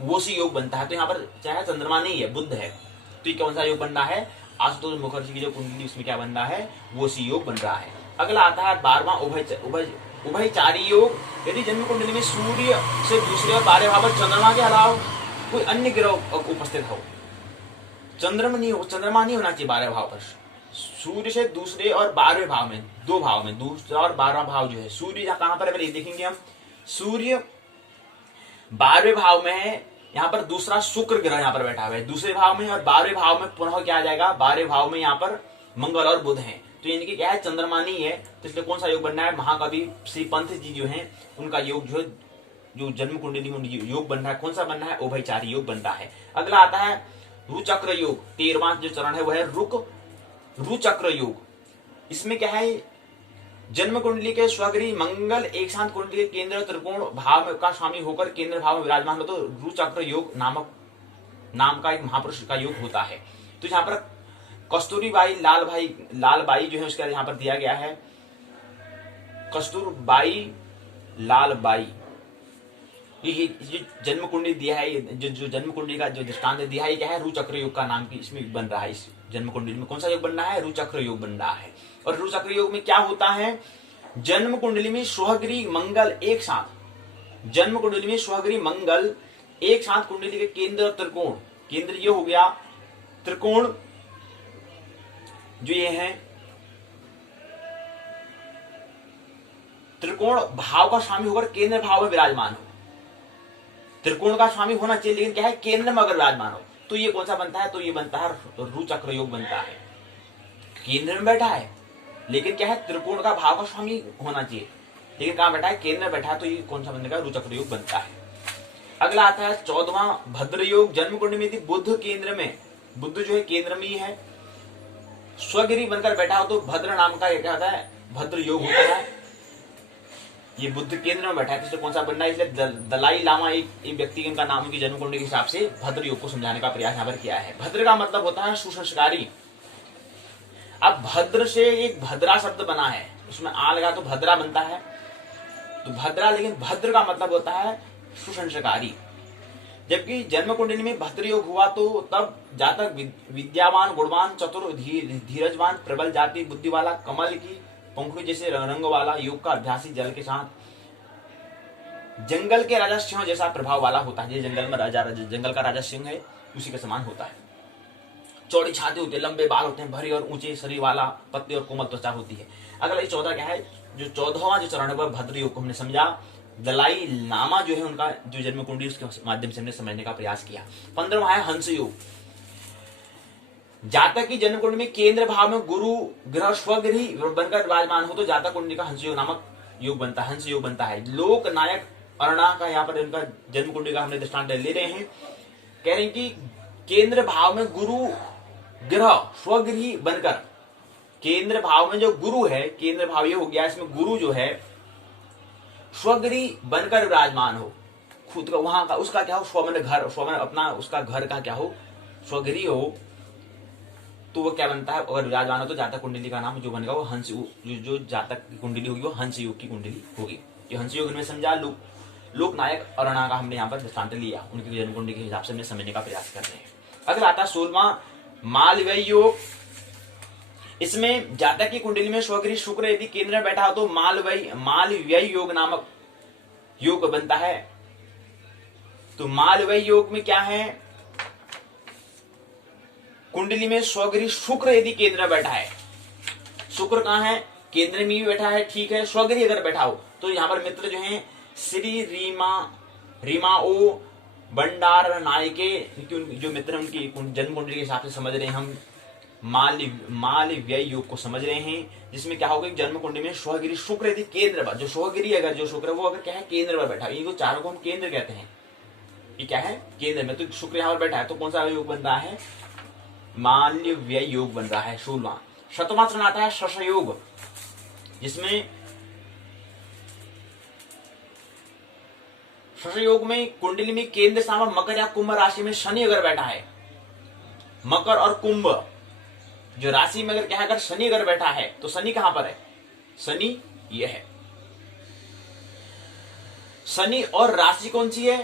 वोशी योग बनता है। तो यहाँ पर चाहे चंद्रमा नहीं है, बुध है, तो ये कौन सा योग बन रहा है? आशुतोष मुखर्जी की जो कुंडली उसमें क्या बन रहा है? वोशी योग बन रहा है। अगला आता है 12वां उभयचारी योग। यदि जन्म कुंडली में सूर्य से दूसरे और 12वें भाव पर चंद्रमा के अलावा कोई अन्य ग्रह उपस्थित हो, चंद्रमा नहीं होना चाहिए 12वें भाव पर, सूर्य से दूसरे और 12वें भाव में, 2 भाव में, दूसरा और 12वां भाव जो है, सूर्य कहां पर है पहले देखेंगे हम। सूर्य 12वें भाव में है, यहाँ पर दूसरा शुक्र ग्रह यहाँ पर बैठा हुआ है दूसरे भाव में, और 12वें भाव में पुनः क्या आ जाएगा? 12वें भाव में यहाँ पर मंगल और बुध है, तो यानी कि क्या है? चंद्रमा नहीं है, तो इसलिए कौन सा योग बनना है? महाकवि श्री पंत जी जो है उनका योग जो है, जो जन्म कुंडली में योग बन रहा है, कौन सा बनना है? उभयचारी योग बन रहा है। अगला आता है रुचक्र योग। 13वां जो चरण है वह है रुचक्र योग। इसमें क्या है? जन्म कुंडली के स्वगृह मंगल एक साथ कुंडली के केंद्र त्रिकोण भाव का स्वामी होकर केंद्र भाव में विराजमान हो तो रुचक्र योग नाम का एक महापुरुष का योग होता है। तो यहाँ पर कस्तूरीबाई लालबाई जो है उसका यहाँ पर दिया गया है, कस्तूरबाई लालबाई। ये जन्म कुंडली दिया है, जो जन्म कुंडली का जो दृष्टांत दिया है, क्या है? रुचक्र योग का नाम की इसमें बन रहा है। इस जन्म कुंडली में कौन सा योग बन रहा है? रुचक्र योग बन रहा है। और रुचक्र योग में क्या होता है? जन्म कुंडली में स्वगृह मंगल एक साथ, जन्म कुंडली में स्वगृह मंगल एक साथ कुंडली के केंद्र और त्रिकोण, केंद्र ये हो गया, त्रिकोण जो ये है, त्रिकोण भाव का स्वामी होकर केंद्र भाव में विराजमान हो। त्रिकोण का स्वामी होना चाहिए, लेकिन क्या है, केंद्र में अगर विराजमान हो तो ये कौन सा बनता है, तो ये बनता है रु चक्र योग बनता है। केंद्र में बैठा है, लेकिन क्या है, त्रिकोण का भाव का स्वामी होना चाहिए, लेकिन कहां बैठा है, केंद्र में बैठा है, तो ये कौन सा बनेगा, रु चक्र योग बनता है। अगला आता है 14वां भद्र योग। जन्म कुंडली में यदि बुध केंद्र में, बुध जो है केंद्र में ही है, स्वगिरी बनकर बैठा हो तो भद्र नाम का क्या होता है, भद्र योग होता है। ये बुद्ध केंद्र में बैठा है, इसलिए कौन सा बनना है, इसलिए दलाई लामा एक व्यक्ति का नाम, उनकी जन्म कुंडली के हिसाब से भद्र योग को समझाने का प्रयास यहाँ पर किया है। भद्र का मतलब होता है सुसंस्कारी। अब भद्र से एक भद्रा शब्द बना है, उसमें आ लगा तो भद्रा बनता है, तो भद्रा, लेकिन भद्र का मतलब होता है सुसंस्कारी। जबकि जन्म कुंडली में भद्र योग हुआ तो तब जातक विद्यावान, गुणवान, चतुर, धीरजवान, प्रबल जाति, बुद्धि वाला, कमल की पंखुड़ी जैसे रंग वाला, योग का अभ्यासी, जल के साथ जंगल के राजा सिंह जैसा प्रभाव वाला होता है। जंगल में जंगल का राजा सिंह है, उसी के समान होता है। चौड़ी छाती होती है, लंबे बाल होते हैं, भरी और ऊंचे शरीर वाला, पतली और कोमल त्वचा होती है। अगला 14 क्या है, जो 14वां जो चरण है भद्र योग को हमने समझा। दलाई लामा जो है उनका जो जन्म कुंडली, उसके माध्यम से हमने समझने का प्रयास किया। 15वां है हंस योग। जातक की जन्म कुंडली में केंद्र भाव में गुरु ग्रह स्वगृह बनकर विराजमान हो तो जातक कुंडली का हंस योग नामक योग बनता है, हंस योग बनता है। लोक नायक अरणा का यहाँ पर इनका जन्म कुंडली का हमने दृष्टांत ले रहे हैं। कह रहे हैं कि केंद्र भाव में गुरु ग्रह स्वगृह बनकर, केंद्र भाव में जो गुरु है, केंद्र भाव ये हो गया, इसमें गुरु जो है स्वगृह बनकर विराजमान हो, खुद का वहां का उसका क्या हो, स्वमन घर, स्वमन अपना उसका घर का क्या हो, स्वगृह हो, तो वो क्या बनता है, अगर विराजमान हो तो जातक कुंडली का नाम जो बनेगा वो हंस, जो जातक की कुंडली होगी वो हंस योग की कुंडली होगी। ये हंस योग में समझा। लोक नायक अरणा का हमने यहाँ पर दृष्टांत लिया, उनकी जन्म कुंडली के हिसाब से हमने समझने का प्रयास कर रहे हैं। अगला आता है 16वां मालव्य योग। इसमें जातक की कुंडली में स्वगृह शुक्र यदि केंद्र में बैठा हो तो मालव्य योग नामक योग बनता है। तो मालव्य योग में क्या है, कुंडली में स्वगृह शुक्र यदि केंद्र में बैठा है, शुक्र कहां है, केंद्र में भी बैठा है, ठीक है, स्वगृह अगर बैठा हो तो यहाँ पर मित्र जो है श्री रीमा ओ भंडार नायके, जो मित्र उनकी जन्म कुंडली के हिसाब से समझ रहे हैं हम, माल व्यय योग को समझ रहे हैं, जिसमें क्या होगा, जन्म कुंडली में स्वगृह शुक्र यदि केंद्र पर, जो स्वगृह अगर जो शुक्र वो अगर क्या है केंद्र पर बैठा, इनको चारों को हम केंद्र कहते हैं, ये क्या है केंद्र में, तो शुक्र यहाँ पर बैठा है तो कौन सा योग बन रहा है, माल्य व्यय योग बन रहा है। 16वां 17वां चरण आता है शश योग, जिसमें शश योग में कुंडली में केंद्र स्थान मकर या कुंभ राशि में शनि अगर बैठा है, मकर और कुंभ जो राशि में अगर क्या है, अगर शनि अगर बैठा है तो शनि कहां पर है, शनि ये है, शनि और राशि कौन सी है,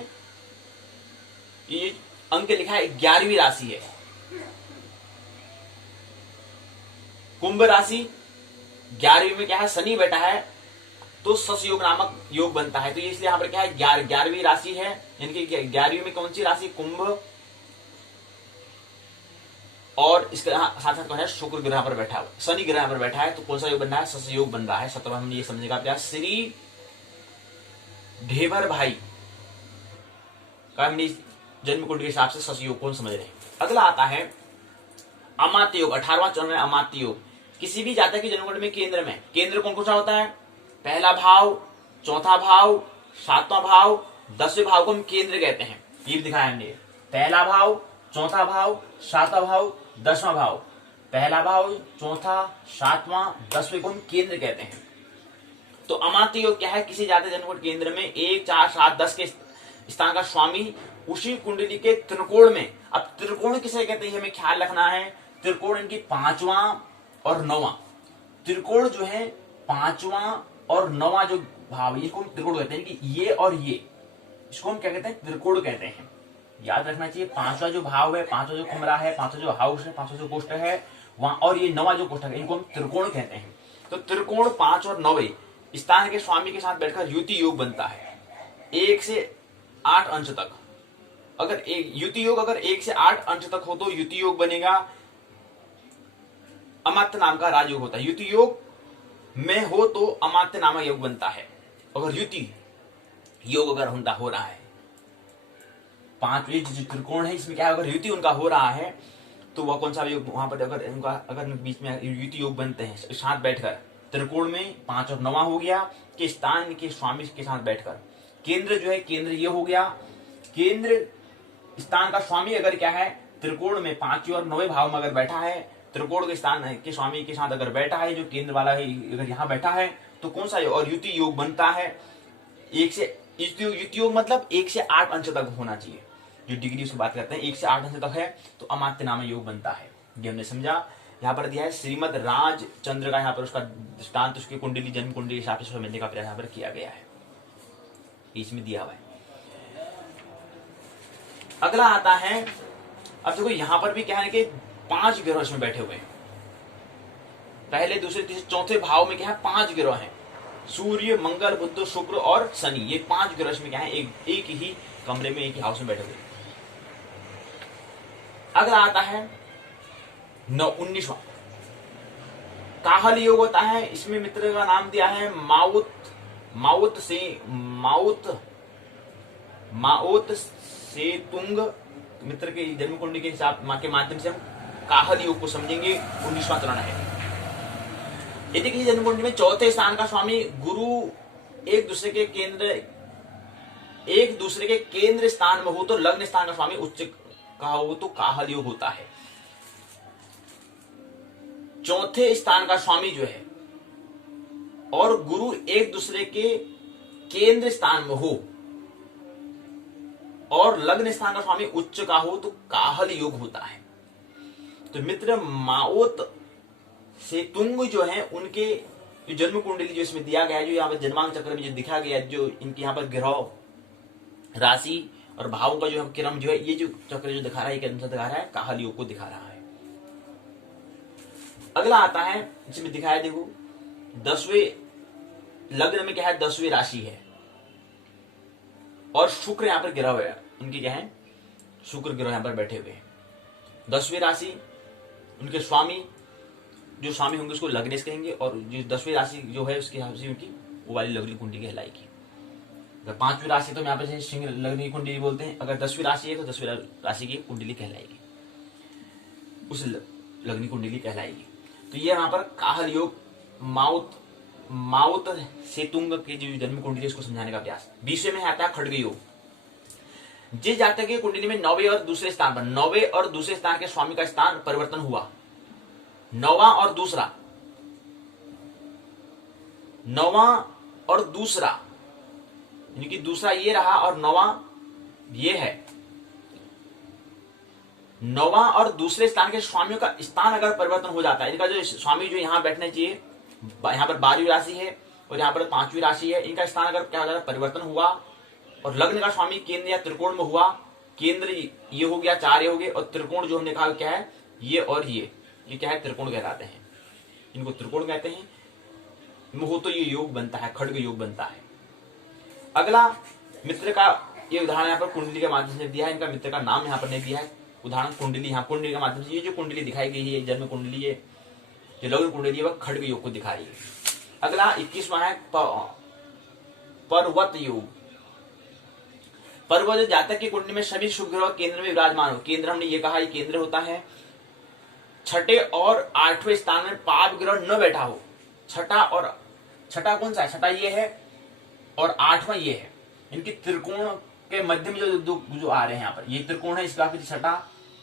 ये अंक लिखा है 11वीं राशि है, कुंभ राशि 11वीं में क्या है, शनि बैठा है तो सस योग नामक योग बनता है। तो ये इसलिए यहां पर क्या है 11वीं राशि है, यानी कि 11वीं में कौन सी राशि, कुंभ, और इसके साथ साथ कौन है, शुक्र ग्रह पर बैठा हुआ, शनि ग्रह पर बैठा है, तो कौन सा योग बन रहा है, सस योग बन रहा है। 17वां हमने ये समझने का प्रयास श्री ढेबर भाई का हमने जन्म कुंडली के हिसाब से सस योग को समझ रहे हैं। अगला आता है अमात्य योग। 18वां चरण है अमात्य योग। किसी भी जातक की जन्म कुंडली में केंद्र कौन कौन सा होता है, पहला भाव, चौथा भाव, 7वां भाव, 10वें भाव को हम केंद्र कहते हैं। ये दिखाया हमने, पहला भाव, चौथा भाव, 7वां भाव, 10वां भाव, पहला भाव, चौथा, 7वां, 10वें को हम केंद्र कहते हैं। तो अमात्य योग क्या है, किसी जातक जन्म कुंडली केंद्र में 1, 4, 7, 10 के स्थान का स्वामी उसी कुंडली के त्रिकोण में, अब त्रिकोण किसे कहते हैं हमें ख्याल रखना है, त्रिकोण इनकी 5वां और 9वां, त्रिकोण जो है 5वां और 9वां जो भाव, इसको हम त्रिकोण कहते हैं कि ये और ये, इसको हम क्या कहते हैं, त्रिकोण कहते हैं। याद रखना चाहिए 5वां जो भाव है, 5वां जो कुमरा है, 5वां जो हाउस है, 5वां जो कोष्ठ है वहां, और ये 9वां जो कोष्ठक है, इनको हम त्रिकोण कहते हैं। तो त्रिकोण 5 और 9वें स्थान के स्वामी के साथ बैठकर युति योग बनता है, 1 से 8 अंश तक, अगर एक युति योग अगर 1 से 8 अंश तक हो तो युति योग बनेगा। अमात्य नाम का राजयोग होता है। युति योग में हो तो अमात्य नामक योग बनता है। अगर युति योग अगर उनका हो रहा है, 5वें जो त्रिकोण है इसमें क्या है, अगर युति उनका हो रहा है तो वह कौन सा योग, वहां पर अगर उनका अगर बीच में युति योग बनते हैं साथ बैठकर, त्रिकोण में 5 और 9 हो गया कि स्थान के स्वामी के साथ बैठकर, केंद्र जो है केंद्र ये हो गया, केंद्र स्थान का स्वामी अगर क्या है त्रिकोण में 5 और 9 भाव में अगर बैठा है, त्रिकोण के स्थान के स्वामी के साथ अगर बैठा है, जो केंद्र वाला है अगर यहाँ बैठा है तो कौन सा योग, और युति योग बनता है 1 से, युति योग मतलब 1 से 8 अंश तक होना चाहिए। जो डिग्री उसकी बात करते हैं 1 से 8 अंश तक है तो अमात्य नाम योग बनता है। ये हमने समझा। यहाँ पर दिया है श्रीमद राजचंद्र का, यहाँ पर उसका दृष्टांत उसकी कुंडली जन्म कुंडली के हिसाब से समझने का प्रयास यहाँ पर किया गया है, इसमें दिया हुआ है। अगला आता है, अब देखो यहाँ पर भी क्या है कि 5 ग्रह इसमें बैठे हुए हैं, पहले दूसरे तीसरे चौथे भाव में क्या है 5 ग्रह हैं, सूर्य मंगल बुध शुक्र और शनि, ये 5 ग्रह इसमें क्या है एक ही कमरे में एक ही हाउस में बैठे हुए। अगला आता है 19वां काहल योग होता है। इसमें मित्र का नाम दिया है माउत से तुंग। मित्र के जन्म कुंडली के हिसाब के माध्यम से हम काहल योग को समझेंगे। 19वां चरण है। यदि किसी जन्म कुंडली में चौथे स्थान का स्वामी गुरु एक दूसरे के केंद्र स्थान में हो तो लग्न स्थान का स्वामी उच्च का हो तो काहल योग होता है। चौथे स्थान का स्वामी जो है और गुरु एक दूसरे के केंद्र स्थान में हो और लग्न स्थान का स्वामी उच्च का हो तो काहल योग होता है। तो मित्र माओत से तुंग जो है उनके जो जन्म कुंडली जो इसमें दिया गया है, जो यहाँ पर जन्मांक चक्र में जो दिखा गया, जो इनके यहाँ पर ग्रह राशि और भावों का जो क्रम जो है, ये जो चक्र जो दिखा रहा है दिखा रहा है काहल योग को दिखा रहा है। अगला आता है इसमें दिखाया, देखो 10वें लग्न में क्या है 10वीं राशि है और शुक्र यहाँ पर ग्रह है, उनकी क्या है शुक्र ग्रह यहाँ पर बैठे हुए हैं। 10वीं राशि उनके स्वामी जो स्वामी होंगे उसको लग्नेश कहेंगे और जो 10वीं राशि जो है उसकी हिसाब से उनकी वो वाली लग्न कुंडली कहलाएगी। अगर 5वीं राशि तो यहाँ पे सिंह लग्न की कुंडली बोलते हैं, अगर 10वीं राशि है तो 10वीं राशि की कुंडली कहलाएगी, उस लग्न कुंडली कहलाएगी। तो ये यहाँ पर काहल योग माउत से तुंग की जो जन्म कुंडली उसको समझाने का प्रयास। 20वें में आता है खड्ग योग। जिस जातक की कुंडली में 9वें और दूसरे स्थान पर 9वें और दूसरे स्थान के स्वामी का स्थान परिवर्तन हुआ, 9वां और दूसरा यानी दूसरा ये रहा और 9वां ये है, 9वां और दूसरे स्थान के स्वामियों का स्थान अगर परिवर्तन हो जाता है, इनका जो स्वामी जो यहाँ बैठना चाहिए, यहाँ पर 12वीं राशि है और यहाँ पर 5वीं राशि है, इनका स्थान अगर क्या हो जाता है परिवर्तन हुआ और लग्न का स्वामी केंद्र या त्रिकोण में हुआ, केंद्र ये हो गया 4 ये हो गए और त्रिकोण जो हमने कहा क्या है ये और ये क्या है त्रिकोण कहलाते हैं, इनको त्रिकोण कहते हैं। हो तो ये योग बनता है, खड्ग योग बनता है। अगला मित्र का ये उदाहरण यहाँ पर कुंडली के माध्यम से दिया है, इनका मित्र का नाम यहाँ पर नहीं दिया है, उदाहरण कुंडली, यहाँ कुंडली के माध्यम से ये जो कुंडली दिखाई गई है जन्म कुंडली है, जो लग्न कुंडली है वह खड्ग योग को दिखा रही है। अगला 21वां है पर्वत योग। पर्वत जातक की कुंडली में सभी शुभ ग्रह केंद्र में विराजमान हो, केंद्र हमने ये कहा ये केंद्र होता है, 6ठे और 8वें स्थान में पाप ग्रह न बैठा हो, छठा कौन सा है, छठा ये है और 8वां ये है, इनकी त्रिकोण के मध्य में जो आ रहे हैं यहाँ पर ये त्रिकोण है, इसका फिर छठा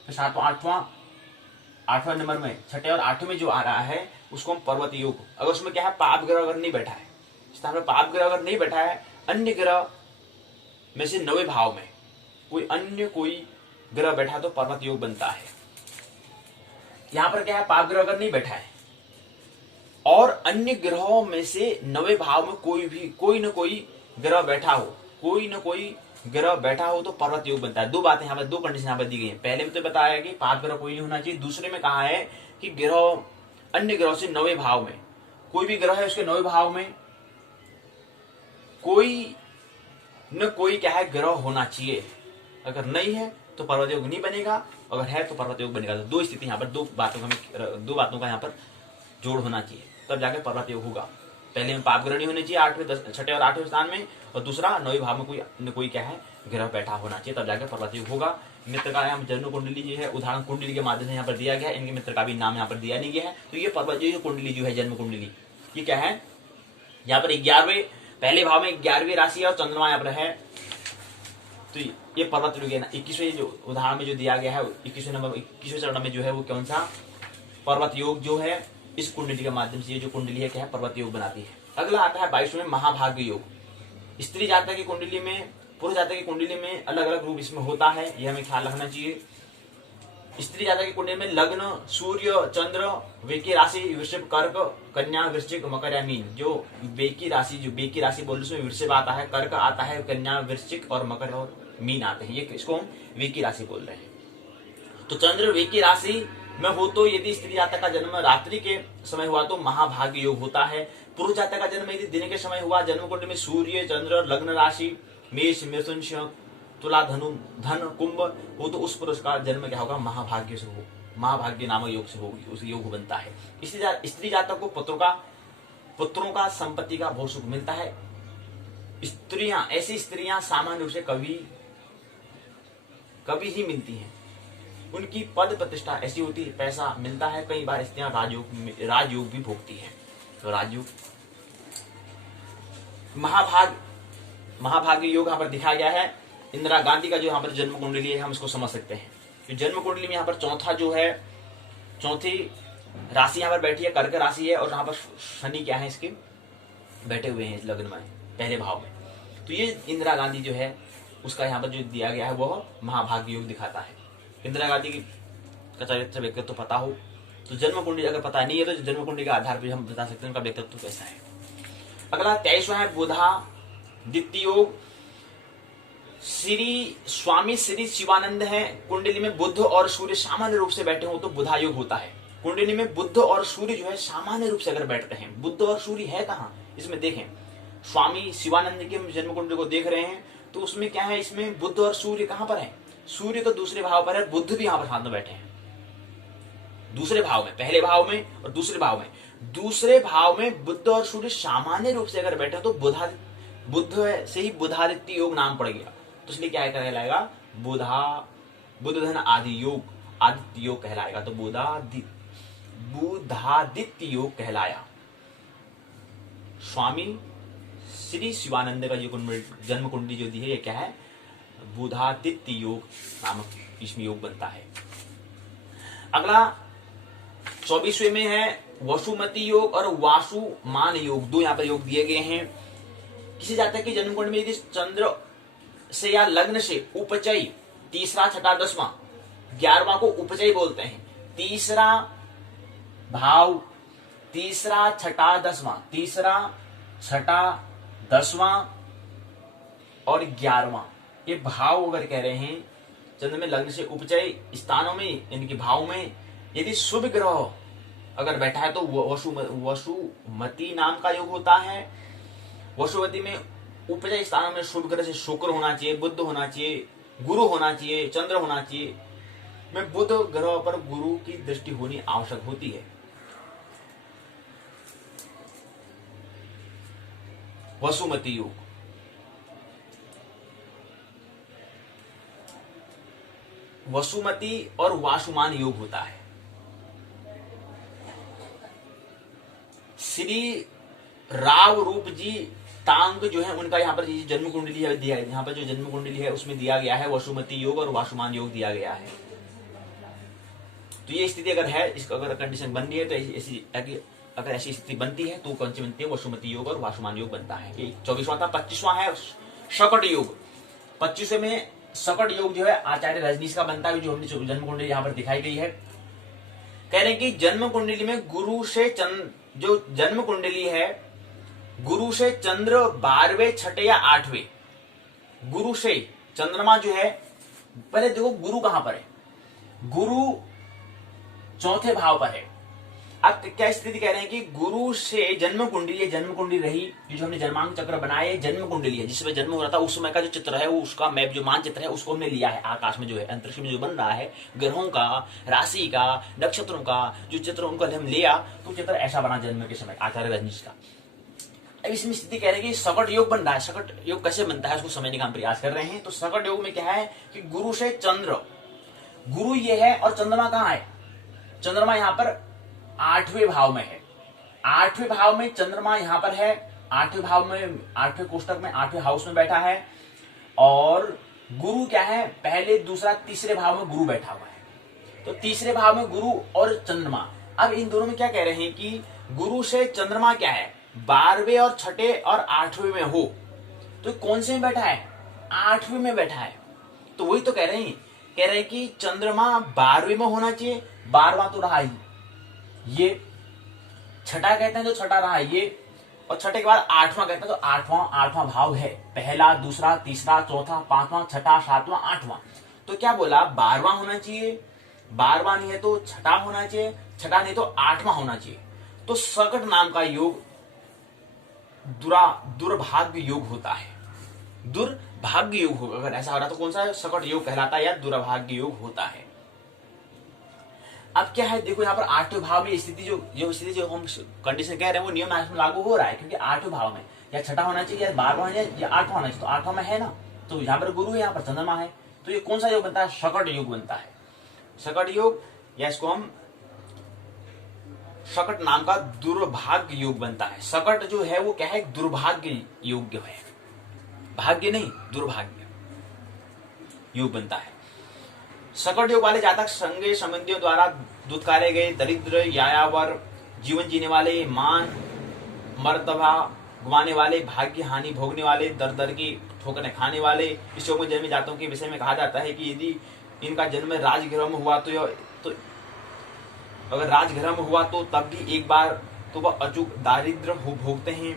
फिर 7वां 8वां नंबर में 6ठे और 8वें में जो आ रहा है उसको हम पर्वत योग। अगर उसमें क्या है पाप ग्रह अगर नहीं बैठा है, स्थान में पाप ग्रह अगर नहीं बैठा है, अन्य ग्रह में से 9वें भाव में कोई ग्रह बैठा तो पर्वत योग बनता है। यहां पर क्या है पाप ग्रह अगर नहीं बैठा है और अन्य ग्रहों में से 9वें भाव में कोई न कोई ग्रह बैठा हो तो पर्वत योग बनता है। दो बातें यहाँ पर, दो कंडीशन यहाँ पर दी गई है। पहले में तो बताया कि पाप ग्रह कोई नहीं होना चाहिए, दूसरे में कहा है कि ग्रह अन्य ग्रहों से 9वें भाव में कोई भी ग्रह है उसके 9वें भाव में कोई न कोई क्या है ग्रह होना चाहिए, अगर नहीं है तो पर्वत योग नहीं बनेगा, अगर है तो पर्वत योग बनेगा। तो दो स्थिति यहाँ पर, दो बातों का यहाँ पर जोड़ होना चाहिए, तब जाकर पर्वत योग होगा। पहले में पापग्रहणी होनी चाहिए 8वें 6ठे और 8वें स्थान में, और दूसरा 9वें भाव में कोई क्या है ग्रह बैठा होना चाहिए, तब जाकर पर्वत योग होगा। मित्र का यहाँ जन्म कुंडली जो है उदाहरण कुंडली के माध्यम से यहाँ पर दिया गया है, इनके मित्र का भी नाम यहाँ पर दिया नहीं गया है। तो ये पर्वत जो कुंडली जो है जन्म कुंडली, ये क्या है, यहाँ पर 11वें पहले भाव में 11वीं राशि है और चंद्रमा यहाँ पर है। तो ये पर्वत योग है ना, 21वें जो उदाहरण में जो दिया गया है 21वें चरण में जो है वो कौन सा पर्वत योग जो है इस कुंडली के माध्यम से ये जो कुंडली है क्या है पर्वत योग बनाती है। अगला आता है 22वें महाभाग्य योग। स्त्री जातक की कुंडली में, पुरुष जातक की कुंडली में अलग अलग रूप इसमें होता है, ये हमें ख्याल रखना चाहिए। स्त्री जातक की कुंडली में लग्न सूर्य चंद्र वेकी राशि वृषभ कर्क कन्या वृश्चिक मकर या मीन। जो बेकी राशि बोल रहे उसमें वृषभ आता है, कर्क आता है, कन्या वृश्चिक और मकर और मीन आते हैं, ये इसको हम वेकी राशि बोल रहे हैं। तो चंद्र वेकी राशि में हो तो यदि स्त्री जातक का जन्म रात्रि के समय हुआ तो महाभाग्य योग होता है। पुरुष जातक का जन्म यदि दिन के समय हुआ, जन्म कुंडली में सूर्य चंद्र लग्न राशि मेष मिथुन सिंह तुला धनु धन कुंभ हो तो उस पुरुष का जन्म क्या होगा महाभाग्य से हो, महाभाग्य नामक योग से होगी, उस योग बनता है। स्त्री जातक को पुत्रों का संपत्ति का बहुत सुख मिलता है। ऐसी स्त्रियां सामान्य रूप से कभी ही मिलती हैं, उनकी पद प्रतिष्ठा ऐसी होती है, पैसा मिलता है। कई बार स्त्रियां राजयोग भी भोगती हैं। तो राजयोग महाभाग्य योग यहाँ पर दिखाया गया है। इंदिरा गांधी का जो यहाँ पर जन्म कुंडली है हम इसको समझ सकते हैं। तो जन्म कुंडली में यहाँ पर चौथी राशि यहाँ पर बैठी है, कर्क राशि है, और यहाँ पर शनि क्या है इसके बैठे हुए हैं इस लग्न में पहले भाव में। तो ये इंदिरा गांधी जो है उसका यहाँ पर जो दिया गया है वह महाभाग्य योग दिखाता है। इंदिरा गांधी का चरित्र व्यक्तित्व तो पता हो, तो जन्म कुंडली अगर पता नहीं है तो जन्म कुंडली का आधार पर हम बता सकते हैं उनका व्यक्तित्व कैसा है। अगला 23वां है बुधादित्य योग। स्वामी श्री शिवानंद है। कुंडली में बुध और सूर्य सामान्य रूप से बैठे हो तो बुधा योग होता है। कुंडली में बुध और सूर्य जो है सामान्य रूप से अगर बैठते हैं, बुध और सूर्य है कहाँ इसमें देखें, स्वामी शिवानंद की हम जन्म कुंडली को देख रहे हैं तो उसमें क्या है, इसमें बुध और सूर्य कहाँ पर है, सूर्य तो दूसरे भाव पर है, बुध भी यहाँ पर साथ में बैठे हैं दूसरे भाव में, पहले भाव में और दूसरे भाव में। दूसरे भाव में बुध और सूर्य सामान्य रूप से अगर बैठे तो बुध से ही बुधादित्य योग नाम पड़ गया, तो इसलिए क्या कहलाएगा बुधन आदि योग, आदित्य योग कहलाएगा। तो बुधादित्य योग कहलाया। स्वामी श्री शिवानंद का जन्म कुंडली जो दी है ये क्या है, बुधादित्य योग नामक इसमें योग बनता है। अगला 24वें में है वसुमती योग और वासुमान योग, दो यहाँ पर योग दिए गए हैं। किसी जातक की जन्म कुंडली में यदि चंद्र से या लग्न से उपचय तीसरा छठा 10वां 11वां को उपचय बोलते हैं, तीसरा भाव तीसरा छठा 10वां, तीसरा छठा 10वां और 11वां ये भाव अगर कह रहे हैं चंद्र में लग्न से उपचय स्थानों में इनके भाव में यदि शुभ ग्रह अगर बैठा है तो वसुमती नाम का योग होता है। वसुमती में उपचय स्थानों में शुभ ग्रह से शुक्र होना चाहिए, बुध होना चाहिए, गुरु होना चाहिए, चंद्र होना चाहिए। में बुध ग्रह पर गुरु की दृष्टि होनी आवश्यक होती है। वसुमती योग वसुमती और वासुमान योग होता है। श्री राव रूप जी तांग जो है उनका यहाँ पर जन्म कुंडली है दिया, यहाँ पर जो जन्म कुंडली है उसमें दिया गया है वसुमती योग और वासुमान योग दिया गया है। तो ये स्थिति अगर है, इसका अगर कंडीशन बन रही है तो ऐसी अगर ऐसी स्थिति बनती है तो कौन सी बनती है, वसुमती योग और वासुमान योग बनता है। ये 24वां था। 25वां है शकट योग। 25वें में शकट योग जो है आचार्य रजनीश का बनता है, जो हमने जन्म कुंडली यहाँ पर दिखाई गई है। कह रहे हैं कि जन्म कुंडली में गुरु से जो जन्म कुंडली है गुरु से चंद्र 12वें 6ठे या 8वें, गुरु से चंद्रमा जो है, पहले देखो गुरु कहां पर है, गुरु चौथे भाव पर है अब क्या स्थिति कह रहे हैं कि गुरु से जन्म कुंडली, ये जन्म कुंडली रही, ये जो हमने जन्मांक चक्र बनाए जन्म कुंडली है, जिसमें जन्म हो रहा था उस समय का जो चित्र है, वो उसका मैप जो मानचित्र है उसको हमने लिया है। आकाश में जो है, अंतरिक्ष में जो बन रहा है, ग्रहों का, राशि का, नक्षत्रों का जो चित्र उनको हम लिया, तो चित्र ऐसा बना जन्म के समय आचार्य रजनीश का। अब इसमें स्थिति कह रहे हैं कि सकट योग बन रहा है। सकट योग कैसे बनता है उसको समझने का हम प्रयास कर रहे हैं। तो सकट योग में क्या है कि गुरु से चंद्र, गुरु ये है और चंद्रमा कहाँ है? चंद्रमा यहां पर 8वें भाव में है। 8वें भाव में चंद्रमा यहां पर है, 8वें भाव में, 8वें कोष्टक में, 8वें हाउस में बैठा है। और गुरु क्या है? पहले, दूसरा, तीसरे भाव में गुरु बैठा हुआ है। तो तीसरे भाव में गुरु और चंद्रमा। अब इन दोनों में क्या कह रहे हैं कि गुरु से चंद्रमा क्या है? 12वें और 6ठे और 8वें में हो, तो कौन से में बैठा है? 8वें में बैठा है। तो वही तो कह रहे हैं कि चंद्रमा 12वें में होना चाहिए। 12वां तो रहा ही ये, छठा कहते हैं तो छठा रहा ये, और छठे के बाद 8वां कहते हैं तो 8वां भाव है। पहला, दूसरा, तीसरा, चौथा, 5वां, छठा, 7वां, 8वां। तो क्या बोला? 12वां होना चाहिए, 12वां नहीं है तो छठा होना चाहिए, छठा नहीं तो 8वां होना चाहिए। तो सकट नाम का योग दुर्भाग्य योग होता है। दुर्भाग्य योग होगा अगर ऐसा हो रहा तो कौन सा सकट योग कहलाता है या दुर्भाग्य योग होता है। अब क्या है, देखो यहाँ पर 8वें भाव में स्थिति जो हम कंडीशन कह रहे हैं वो नियम आज में लागू हो रहा है, क्योंकि 8वें भाव में या छठा होना चाहिए या 12वां या 8वां होना चाहिए। तो 8वां में है ना, तो यहाँ पर गुरु है, यहाँ पर चंद्रमा है, तो ये कौन सा योग बनता है? सकट योग बनता है। सकट योग, या इसको हम सकट नाम का दुर्भाग्य योग बनता है। सकट जो है वो क्या है? दुर्भाग्य योग है, भाग्य नहीं, दुर्भाग्य योग बनता है। सकट योग वाले जातक संगे संबंधियों द्वारा दुत्कारे गए दरिद्र, यायावर, जीवन जीने वाले, मान मर्तबा गंवाने वाले, भाग्य हानि भोगने वाले, दर दर की ठोकरें खाने वाले, इस योग में जन्मे जातकों के विषय में कहा जाता है कि यदि इनका जन्म राजगृह में हुआ तो अगर राजगृह में हुआ तो तब भी एक बार तो वह अचूक दारिद्र भोगते हैं।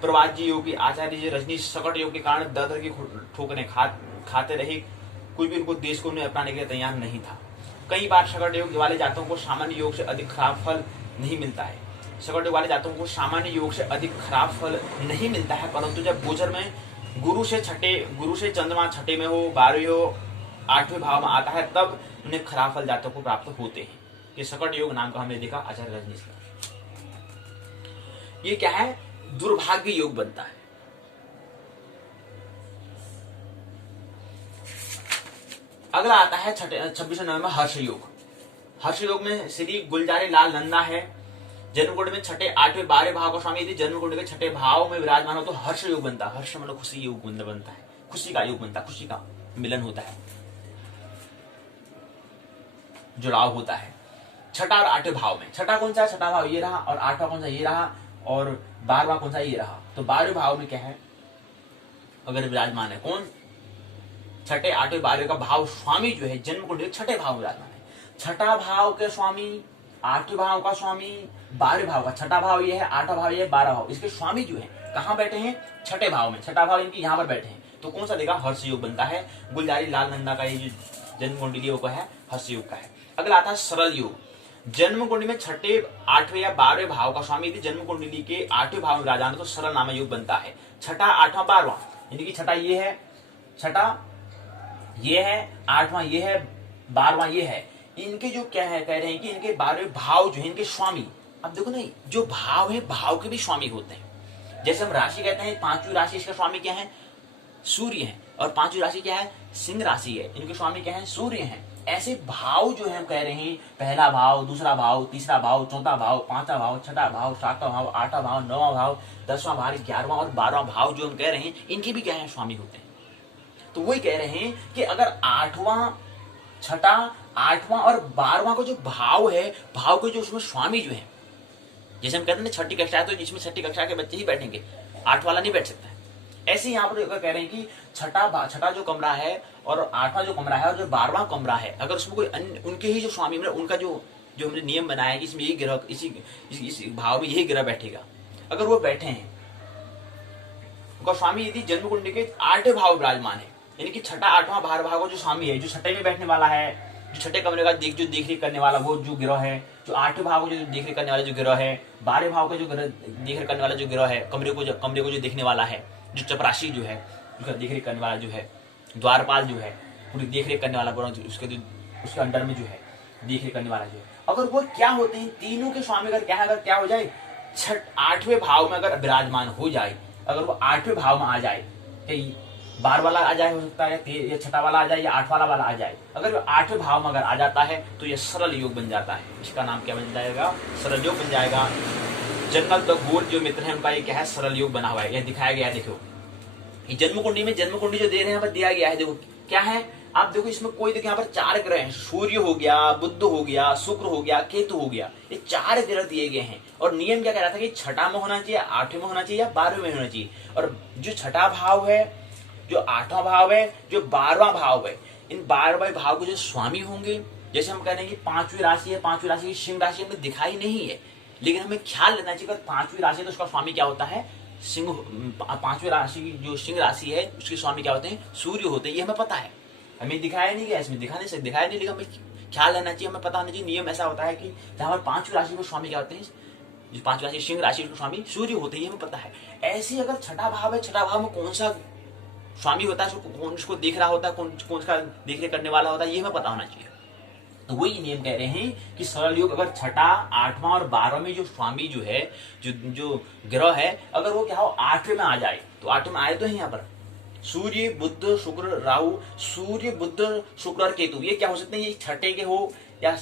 प्रवाजी योगी आचार्य जी रजनीश सकट योग के कारण दर दर की ठोकरें खाते रहे, कोई भी उनको देश को अपनाने के लिए तैयार नहीं था। कई बार सकट योग वाले जातकों को सामान्य योग से अधिक खराब फल नहीं मिलता है। सकट योग वाले जातकों को सामान्य योग से अधिक खराब फल नहीं मिलता है, परंतु जब गोचर में गुरु से चंद्रमा छठे में हो, 12वें हो, 8वें भाव में आता है, तब उन्हें खराब फल जातकों को प्राप्त होते हैं। ये सकट योग नाम का हमने देखा आचार्य रजनीश का। ये क्या है? दुर्भाग्य योग बनता है। अगला आता है 26 नवंबर हर्ष योग। हर्ष योग में श्री गुलजारी लाल नंदा है। जन्मकुंड में छठे, 8वें, 12वें भाव का स्वामी यदि जन्मकुंड के छठे भाव में विराजमान हो तो हर्ष योग बनता है। हर्ष मतलब खुशी योग बनता है, खुशी का योग बनता है, खुशी का मिलन होता है, जुड़ाव होता है। छठा और 8वें भाव में, छठा कौन सा है? छठा भाव ये रहा, और 8वां कौन सा? ये रहा, और 12वां कौन सा? ये रहा। तो 12वें भाव में क्या है अगर विराजमान है? कौन? छठे, 8वें, 12वें का भाव स्वामी जो है जन्म कुंडली छठे भाव में विराजमान है। छठा भाव के स्वामी, 8वें भाव का स्वामी, 12वें भाव का, छठा भाव ये है, 8वां भाव ये है, 12वां भाव, इसके स्वामी जो है कहाँ बैठे हैं? छठे भाव में। छठा भाव इनकी यहाँ पर बैठे हैं, तो कौन सा देगा? हर्ष योग बनता है। गुलजारी लाल नंदा का ये जो जन्म कुंडली वो है हर्ष योग का है। अगला आता है सरल योग। जन्म कुंडली में छठे, 8वें या 12वें भाव का स्वामी यदि जन्म कुंडली के 8वें भाव में विराजमान तो सरल नाम योग बनता है। छठा, 8वां, 12वां, यानी कि छठा ये है, छठा ये है, 8वां ये है, 12वां ये है। इनके जो क्या है कह रहे हैं कि इनके 12वें भाव जो है इनके स्वामी, अब देखो ना, जो भाव है भाव के भी स्वामी होते हैं। जैसे हम राशि कहते हैं, 5वीं राशि, इसका स्वामी क्या है? सूर्य है। और 5वीं राशि क्या है? सिंह राशि है, इनके स्वामी क्या है? सूर्य है। ऐसे भाव जो है हम कह रहे हैं, पहला भाव, दूसरा भाव, तीसरा भाव, चौथा भाव, 5वां भाव, छठा भाव, 7वां भाव, 8वां भाव, 9वां भाव, 10वां भाव, 11वां और 12वां भाव जो हम कह रहे हैं, इनके भी क्या है? स्वामी होते हैं। तो वही कह रहे हैं कि अगर 8वां, छठा, 8वां और 12वां का जो भाव है, भाव के जो उसमें स्वामी जो है, जैसे हम कहते हैं छठी कक्षा है तो जिसमें छठी कक्षा के बच्चे ही बैठेंगे, 8 वाला नहीं बैठ सकता है। ऐसे यहाँ पर कह रहे हैं कि छठा जो कमरा है और 8वां जो कमरा है और जो 12वां कमरा है, अगर उसमें कोई अन्य उनके ही जो स्वामी, मतलब उनका जो हमने नियम बनाया है कि इसमें यही ग्रह, इस भाव में यही ग्रह बैठेगा, अगर वो बैठे हैं, उनका स्वामी यदि जन्म कुंडली के 8वें भाव विराजमान है, यानी कि छठा, 8वां, 12वां भाव का जो स्वामी है, जो छठे में बैठने वाला है, जो छठे कमरे का जो देख रेख करने वाला वो जो ग्रह है, जो 8वें भाव को जो देख रेख करने वाला जो ग्रह है, 12वें भाव का जो देख रेख करने वाला जो ग्रह है, कमरे को जो देखने वाला है, जो चपरासी जो है उसका देख रेख करने वाला जो है, द्वारपाल जो है पूरी देख रेख करने वाला उसके अंडर में जो है देख रेख करने वाला जो है, अगर वो क्या होते हैं तीनों के स्वामी अगर क्या हो जाए 8वें भाव में अगर विराजमान हो जाए, अगर वो 8वें भाव में आ जाए, 12 वाला आ जाए हो सकता है, या छठा वाला आ जाए या 8 वाला आ जाए, अगर वो 8वें भाव में अगर आ जाता है तो ये सरल योग बन जाता है। इसका नाम क्या बन जाएगा? सरल योग बन जाएगा। जनरल द गोल जो मित्र है उनका ये क्या है? सरल योग बना हुआ है, यह दिखाया गया है। देखो ये जन्म कुंडली में जन्म कुंडली जो दे रहे हैं पर दिया गया है, देखो क्या है आप देखो इसमें कोई देखो यहाँ पर 4 ग्रह हैं, सूर्य हो गया, बुध हो गया, शुक्र हो गया, केतु हो गया, ये 4 ग्रह दिए गए हैं। और नियम क्या कह रहा था कि छठा में होना चाहिए, 8वें में होना चाहिए या 12वें में होना चाहिए। और जो छठा भाव है, जो 8वां भाव है, जो 12वां भाव है, इन 12वें भाव के जो स्वामी होंगे, जैसे हम कह रहे हैं कि 5वीं राशि है, 5वीं राशि की सिंह राशि हमें दिखाई नहीं है, लेकिन हमें ख्याल लेना चाहिए अगर 5वीं राशि है तो उसका स्वामी क्या होता है? सिंह। 5वीं राशि की जो सिंह राशि है उसके स्वामी क्या होते हैं? सूर्य होते हैं। ये हमें पता है, हमें दिखाया नहीं गया, इसमें दिखाने से दिखाया नहीं, लेकिन हमें ख्याल रहना चाहिए, हमें पता होना चाहिए। नियम ऐसा होता है कि जहां पर 5वीं राशि को स्वामी क्या होते हैं? जो 5वीं राशि सिंह राशि के स्वामी सूर्य होते हैं, ये हमें पता है। ऐसे अगर छठा भाव है, छठा भाव में कौन सा स्वामी होता है, कौन उसको देख रहा होता है, कौन सा देख रेख करने वाला होता है, ये हमें पता होना चाहिए। तो वही नियम कह रहे हैं कि सरल योग अगर छठा, 8वां और 12वां में जो स्वामी जो है, जो ग्रह है, अगर वो क्या हो 8वें में आ जाए, तो 8वें में आए तो है यहाँ पर सूर्य, बुध, शुक्र, राहु, सूर्य, बुध, शुक्र और केतु, ये क्या हो सकते हैं? ये छठे के हो या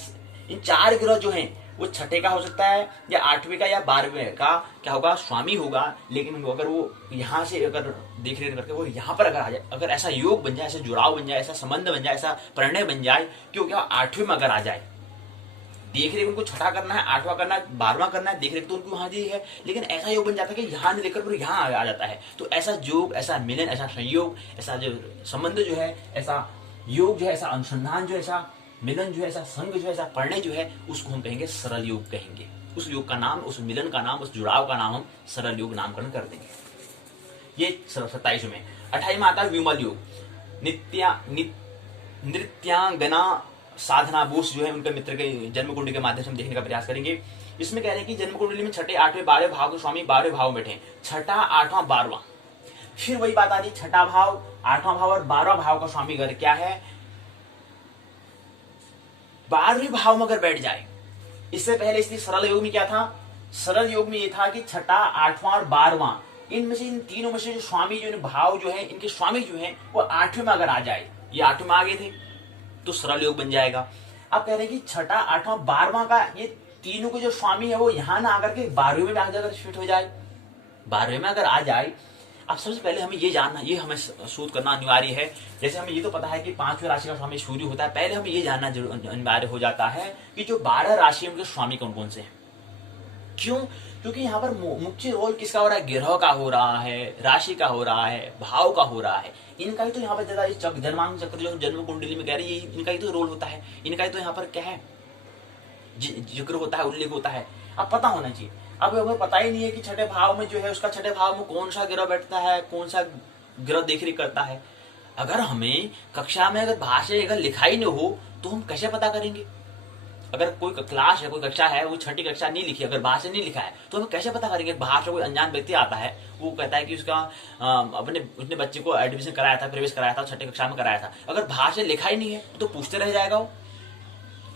इन 4 ग्रह जो हैं वो छठे का हो सकता है या 8वें का या 12वें का क्या होगा? स्वामी होगा। लेकिन अगर वो यहाँ से अगर देख रेख करके वो यहाँ पर अगर आ जाए, अगर ऐसा योग बन जाए, ऐसा जुड़ाव बन जाए, ऐसा संबंध बन जाए, ऐसा प्रणय बन जाए कि वो क्या 8वें में अगर आ जाए, देख रेख उनको छठा करना है, 8वां करना है, 12वां करना है, देख रेख तो उनको वहां दी है, लेकिन ऐसा योग बन जाता है कि यहाँ नहीं लेकर पूरे यहाँ आ जाता है। तो ऐसा योग, ऐसा मिलन, ऐसा संयोग, ऐसा जो संबंध जो है, ऐसा योग जो है, ऐसा अनुसंधान जो है, ऐसा मिलन जो है, ऐसा संग जो है, ऐसा प्रणय जो है, उसको हम कहेंगे सरल योग कहेंगे। उस योग का नाम, उस मिलन का नाम, उस जुड़ाव का नाम हम सरल योग नामकरण कर देंगे। ये 27 में। 28 में आता है विमल योग। नृत्यांगना साधना बोस जो है उनके मित्र के जन्म कुंडली के माध्यम से हम देखने का प्रयास करेंगे। इसमें कह रहे हैं कि जन्म कुंडली में छठे, 8वें, 12वें भाव के स्वामी 12वें भाव में बैठे, छठा, 8वां, 12वां। फिर वही बात आ रही, छठा भाव, 8वां भाव और 12वां भाव का स्वामी घर क्या है? 12वें भाव में अगर बैठ जाए। इससे पहले इसलिए सरल योग में क्या था? सरल योग में ये था कि छठा, 8वां और 12वां, इनमें से इन तीनों में से जो स्वामी जो भाव जो है, इनके स्वामी जो है वो 8वें में अगर आ जाए, ये 8वें में आ गए थे तो सरल योग बन जाएगा। अब कह रहे हैं कि छठा, 8वां, 12वां का ये तीनों के जो स्वामी है वो यहां ना आकर के 12वें में आकर फिट हो जाए। 12वें में अगर आ जाए, अब सबसे पहले हमें ये जानना, ये हमें शोध करना अनिवार्य है। जैसे हमें ये तो पता है कि 5वीं राशि का स्वामी सूर्य होता है, पहले हमें ये जानना अनिवार्य हो जाता है कि जो 12 राशि उनके स्वामी कौन कौन से हैं। क्यों? क्योंकि यहाँ पर मुख्य रोल किसका हो रहा है? ग्रह का हो रहा है, राशि का हो रहा है, भाव का हो रहा है। इनका ही तो यहाँ पर ज्यादा जन्मांग चक्र जो जन्म कुंडली में कह रही है, इनका ही तो रोल होता है, इनका ही तो यहाँ पर क्या है जिक्र होता है, उल्लेख होता है। अब पता होना चाहिए। अब हमें पता ही नहीं है कि छठे भाव में जो है उसका छठे भाव में कौन सा ग्रह बैठता है, कौन सा ग्रह देख रेख करता है। अगर हमें कक्षा में अगर भाषा अगर लिखा ही नहीं हो तो हम कैसे पता करेंगे? अगर कोई क्लास है, कोई कक्षा है, वो छठी कक्षा नहीं लिखी, अगर बाहर से नहीं लिखा है तो हम कैसे पता करेंगे? बाहर से कोई अनजान व्यक्ति आता है, वो कहता है कि उसका उसने बच्चे को एडमिशन कराया था, प्रवेश कराया था, छठी कक्षा में कराया था, अगर बाहर से लिखा ही नहीं है तो पूछते रह जाएगा वो।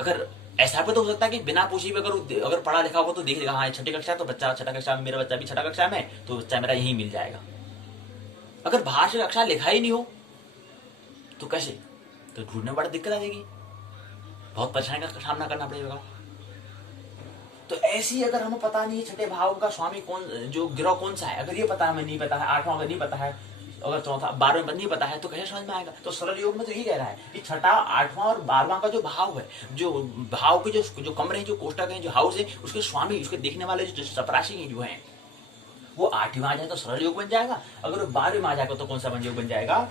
अगर ऐसा भी तो हो सकता है कि बिना पूछी भी अगर पढ़ा लिखा होगा तो देख लेगा, हाँ छठी कक्षा है तो बच्चा छठा कक्षा में, मेरा बच्चा भी छठा कक्षा में, तो बच्चा मेरा यही मिल जाएगा। अगर बाहर से कक्षा लिखा ही नहीं हो तो कैसे? तो ढूंढने में बड़ा दिक्कत आएगी, बहुत परेशानी का सामना करना पड़ेगा। तो ऐसी अगर हमें पता नहीं है छठे भाव का स्वामी कौन, जो ग्रह कौन सा है, अगर ये पता है, हमें नहीं पता है, 8वां अगर नहीं पता है, अगर चौथा 12वें नहीं पता है, तो कैसे समझ में आएगा? तो सरल योग में तो यही कह रहा है कि छठा, 8वां और 12वां का जो भाव है, जो भाव के जो कमरे हैं, जो कोष्टक हैं, जो हाउस है, उसके स्वामी, उसके देखने वाले जो चपरासी जो है वो 8वें आ जाए तो सरल योग बन जाएगा। अगर वो 12वें में आ जाएगा तो कौन सा योग बन जाएगा?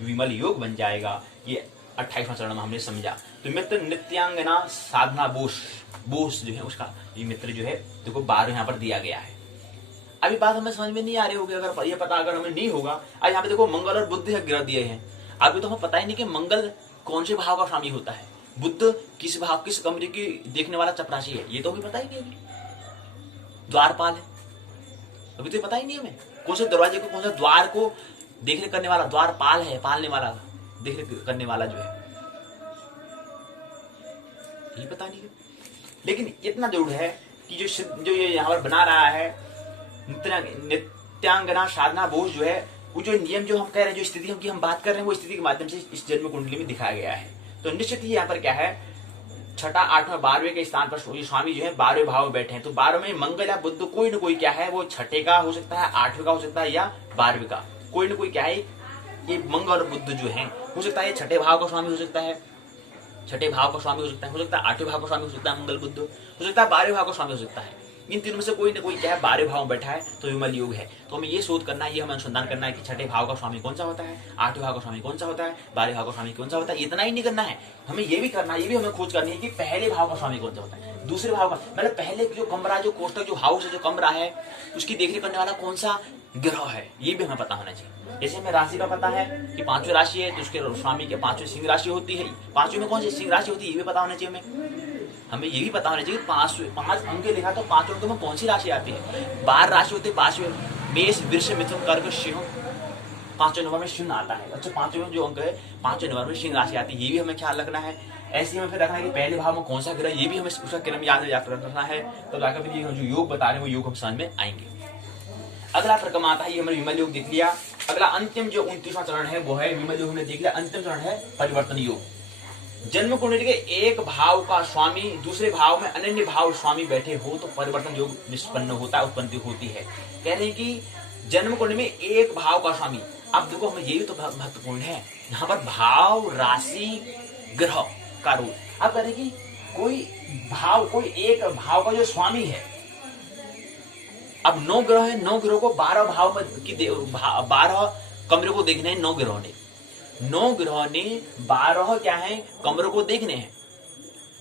विमल योग बन जाएगा। ये 28वां चरण में हमने समझा। तो मित्र नृत्यांगना साधना बोस जो है उसका ये मित्र जो है देखो 12 यहाँ पर दिया गया है। अभी बात हमें समझ में नहीं आ रही होगी, अगर ये पता अगर हमें नहीं होगा। आज यहाँ पे देखो मंगल और बुध ग्रह दिए हैं, अभी तो हमें पता ही नहीं कि मंगल कौन से भाव का स्वामी होता है, बुद्ध किस भाव किस कमरे की देखने वाला चपरासी है, ये तो हमें पता ही नहीं अभी। द्वारपाल है, अभी तो पता ही नहीं हमें कौन से दरवाजे को, कौन सा द्वार को देख रेख करने वाला द्वारपाल है, पालने वाला, देख रेख करने वाला जो है, ये पता नहीं है। लेकिन इतना जरूर है कि जो ये यहाँ पर बना रहा है नित्यांगना साधना बोस जो है, वो जो नियम जो हम कह रहे हैं, जो स्थिति की हम बात कर रहे हैं, वो स्थिति के माध्यम से इस जन्म कुंडली में दिखाया गया है। तो निश्चित ही यहाँ पर क्या है, छठा, आठवां, 12वें के स्थान पर स्वामी जो है 12वें भाव में बैठे हैं। तो 12 में मंगल या बुद्ध कोई न कोई क्या है, वो छठे का हो सकता है, 8वें का हो सकता है, या 12वें का, कोई न कोई क्या है, ये मंगल और बुद्ध जो है हो सकता है छठे भाव का स्वामी हो सकता है, छठे भाव का स्वामी हो सकता है, 8वें भाव का स्वामी हो सकता है मंगल बुद्ध, हो सकता है 12वें भाव का स्वामी हो सकता है। इन तीनों में से कोई ना कोई क्या है 12वें भाव में बैठा है, तो विमल योग है। तो हमें ये शोध करना है, ये हमें अनुसंधान करना है कि छठे भाव का स्वामी कौन सा होता है, 8वें भाव का स्वामी कौन सा होता है, 12वें भाव का स्वामी कौन सा होता है। इतना ही नहीं करना है, हमें ये भी करना है, ये भी हमें खोज करनी है कि पहले भाव का स्वामी कौन सा होता है, दूसरे भाव का, मतलब पहले जो कमरा, जो कोष्टक, जो हाउस है, जो कमरा है, उसकी देखरेख करने वाला कौन सा ग्रह है, ये भी हमें पता होना चाहिए। जैसे हमें राशि का पता है कि 5वीं राशि है, तो उसके स्वामी के 5वीं सिंह राशि होती है, 5वीं में कौन सी सिंह राशि होती है, ये भी पता होना चाहिए हमें ये भी पता होना चाहिए 5 अंक लिखा तो 5 अंकों में कौन सी राशि आती है। 12 राशि होती है, 5वें मेष, वृष, मिथुन, कर्क, सिंह, 5वें नंबर में सिंह आता है। अच्छा, 5वें जो अंक है, 5वें नंबर में सिंह राशि आती है, ये भी हमें ख्याल रखना है। ऐसे में फिर रखना है कि पहले भाव में कौन सा ग्रह, ये भी हमें उसका क्रम याद रखना है, तो जाकर फिर ये जो योग बता रहे हैं वो योग हम समझ में आएंगे। अगला प्रक्रम आता है, ये हमने विमल योग देख लिया। अगला अंतिम जो 29वां चरण है वो है, विमल योग हमने देख लिया, अंतिम चरण है परिवर्तन योग। जन्म कुंडली के एक भाव का स्वामी दूसरे भाव में अनन्य भाव स्वामी बैठे हो तो परिवर्तन योग निष्पन्न होता है, उत्पत्ति होती है। कह रहे हैं कि जन्म कुंडली में एक भाव का स्वामी, अब देखो हमें ये तो महत्वपूर्ण है, यहाँ पर भाव, राशि, ग्रह का रोल। अब कह रहे हैं कि कोई भाव, कोई एक भाव का जो स्वामी है, अब 9 ग्रह है, 9 ग्रह को 12 भाव में 12 कमरे को देखने हैं, 9 ग्रहों ने 9 ग्रहों ने 12 क्या है कमरों को देखने हैं।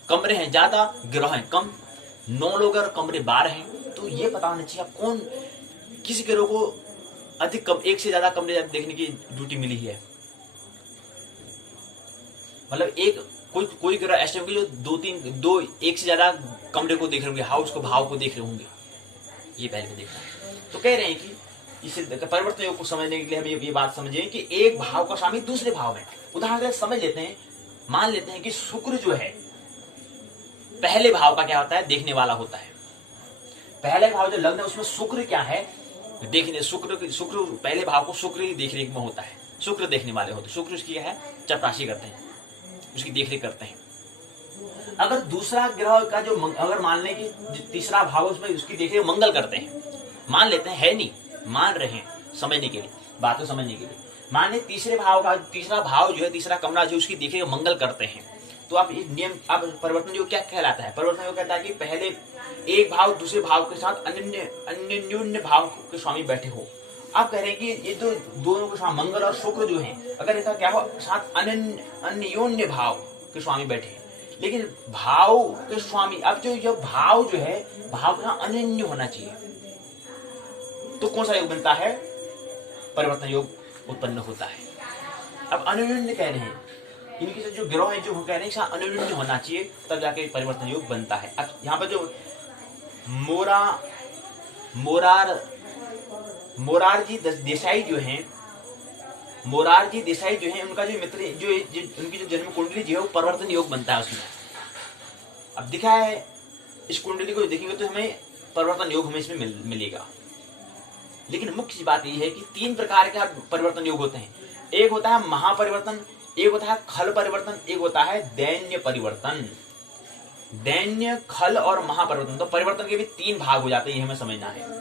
कमरे हैं ज्यादा, ग्रह हैं कम, 9 लोग और कमरे 12 हैं, तो ये पता होना चाहिए कौन किस ग्रह को अधिक कम, एक से ज्यादा कमरे देखने की ड्यूटी मिली है। मतलब एक कोई ग्रह ऐसे होंगे जो एक से ज्यादा कमरे को देख रहे होंगे, हाउस को, भाव को देख रहे होंगे, ये पहले को देखना। तो कह रहे हैं कि इसे परिवर्तन योग को समझने के लिए हमें ये बात समझें कि एक भाव का स्वामी दूसरे भाव में, उदाहरण के लिए समझ लेते हैं, मान लेते हैं कि शुक्र जो है पहले भाव का क्या होता है, देखने वाला होता है। पहले भाव जो लग्न है उसमें शुक्र क्या है, देखने, शुक्र पहले भाव को शुक्र ही देखरेख में होता है, शुक्र देखने वाले होते, शुक्र उसकी क्या है चपरासी करते हैं, उसकी देखरेख करते हैं। अगर दूसरा ग्रह का जो अगर मान लें कि तीसरा भाव उसमें उसकी देखरेख मंगल करते हैं, मान लेते हैं, है नहीं, मान रहे हैं समझने के लिए, बात को समझने के लिए, माने तीसरे भाव का तीसरा भाव जो है, तीसरा कमरा जो उसकी देखरेख मंगल करते हैं, तो आप इस नियम, आप परिवर्तन योग क्या कहलाता है, परिवर्तन योग कहता है कि पहले एक भाव दूसरे भाव के साथ अन्योन्य भाव के स्वामी बैठे हो। आप कह रहे हैं कि ये तो दोनों के स्वामी मंगल और शुक्र जो है, अगर इनका क्या हो साथ अन्योन्य भाव के स्वामी बैठे हैं, लेकिन भाव के स्वामी, अब जो भाव जो है भाव का अनन्य होना चाहिए, तो कौन सा योग बनता है, परिवर्तन योग उत्पन्न होता है। अब अनन्य कह रहे हैं, इनके से जो ग्रह है जो कह रहे हैं अनन्य होना चाहिए, तब जाके परिवर्तन योग बनता है। अब यहाँ पर जो मोरारजी देसाई जो हैं, मोरारजी देसाई जो है, उनका जो मित्र जो उनकी जो जन्म कुंडली जो है वो परिवर्तन योग बनता है उसमें। अब दिखा है इस कुंडली को देखेंगे तो हमें परिवर्तन योग हमें इसमें मिलेगा। लेकिन मुख्य बात यह है कि 3 प्रकार के परिवर्तन योग होते हैं, एक होता है महापरिवर्तन, एक होता है खल परिवर्तन, एक होता है दैन्य परिवर्तन। दैन्य, खल और महापरिवर्तन, तो परिवर्तन के भी 3 भाग हो जाते हैं, ये हमें समझना है।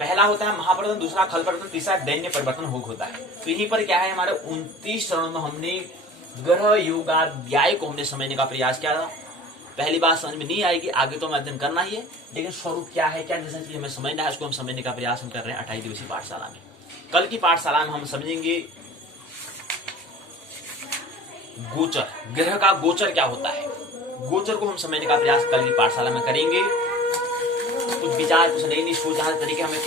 पहला होता है महापरिवर्तन, दूसरा खल परिवर्तन, तीसरा दैन्य परिवर्तन होता है। तो यहीं पर क्या है, हमारे 29 चरणों में हमने ग्रह योगाध्याय को हमने समझने का प्रयास किया था। पहली बात समझ में नहीं आएगी, आगे तो हमें अध्ययन करना ही है, लेकिन स्वरूप क्या है, क्या जैसा चीज हमें समझना है, उसको हम समझने का प्रयास हम कर रहे हैं 28 दिवसीय पाठशाला में। कल की पाठशाला में हम समझेंगे गोचर, ग्रह का गोचर क्या होता है, गोचर को हम समझने का प्रयास कल की पाठशाला में करेंगे। कुछ विचार, कुछ नई सोच तरीके हमें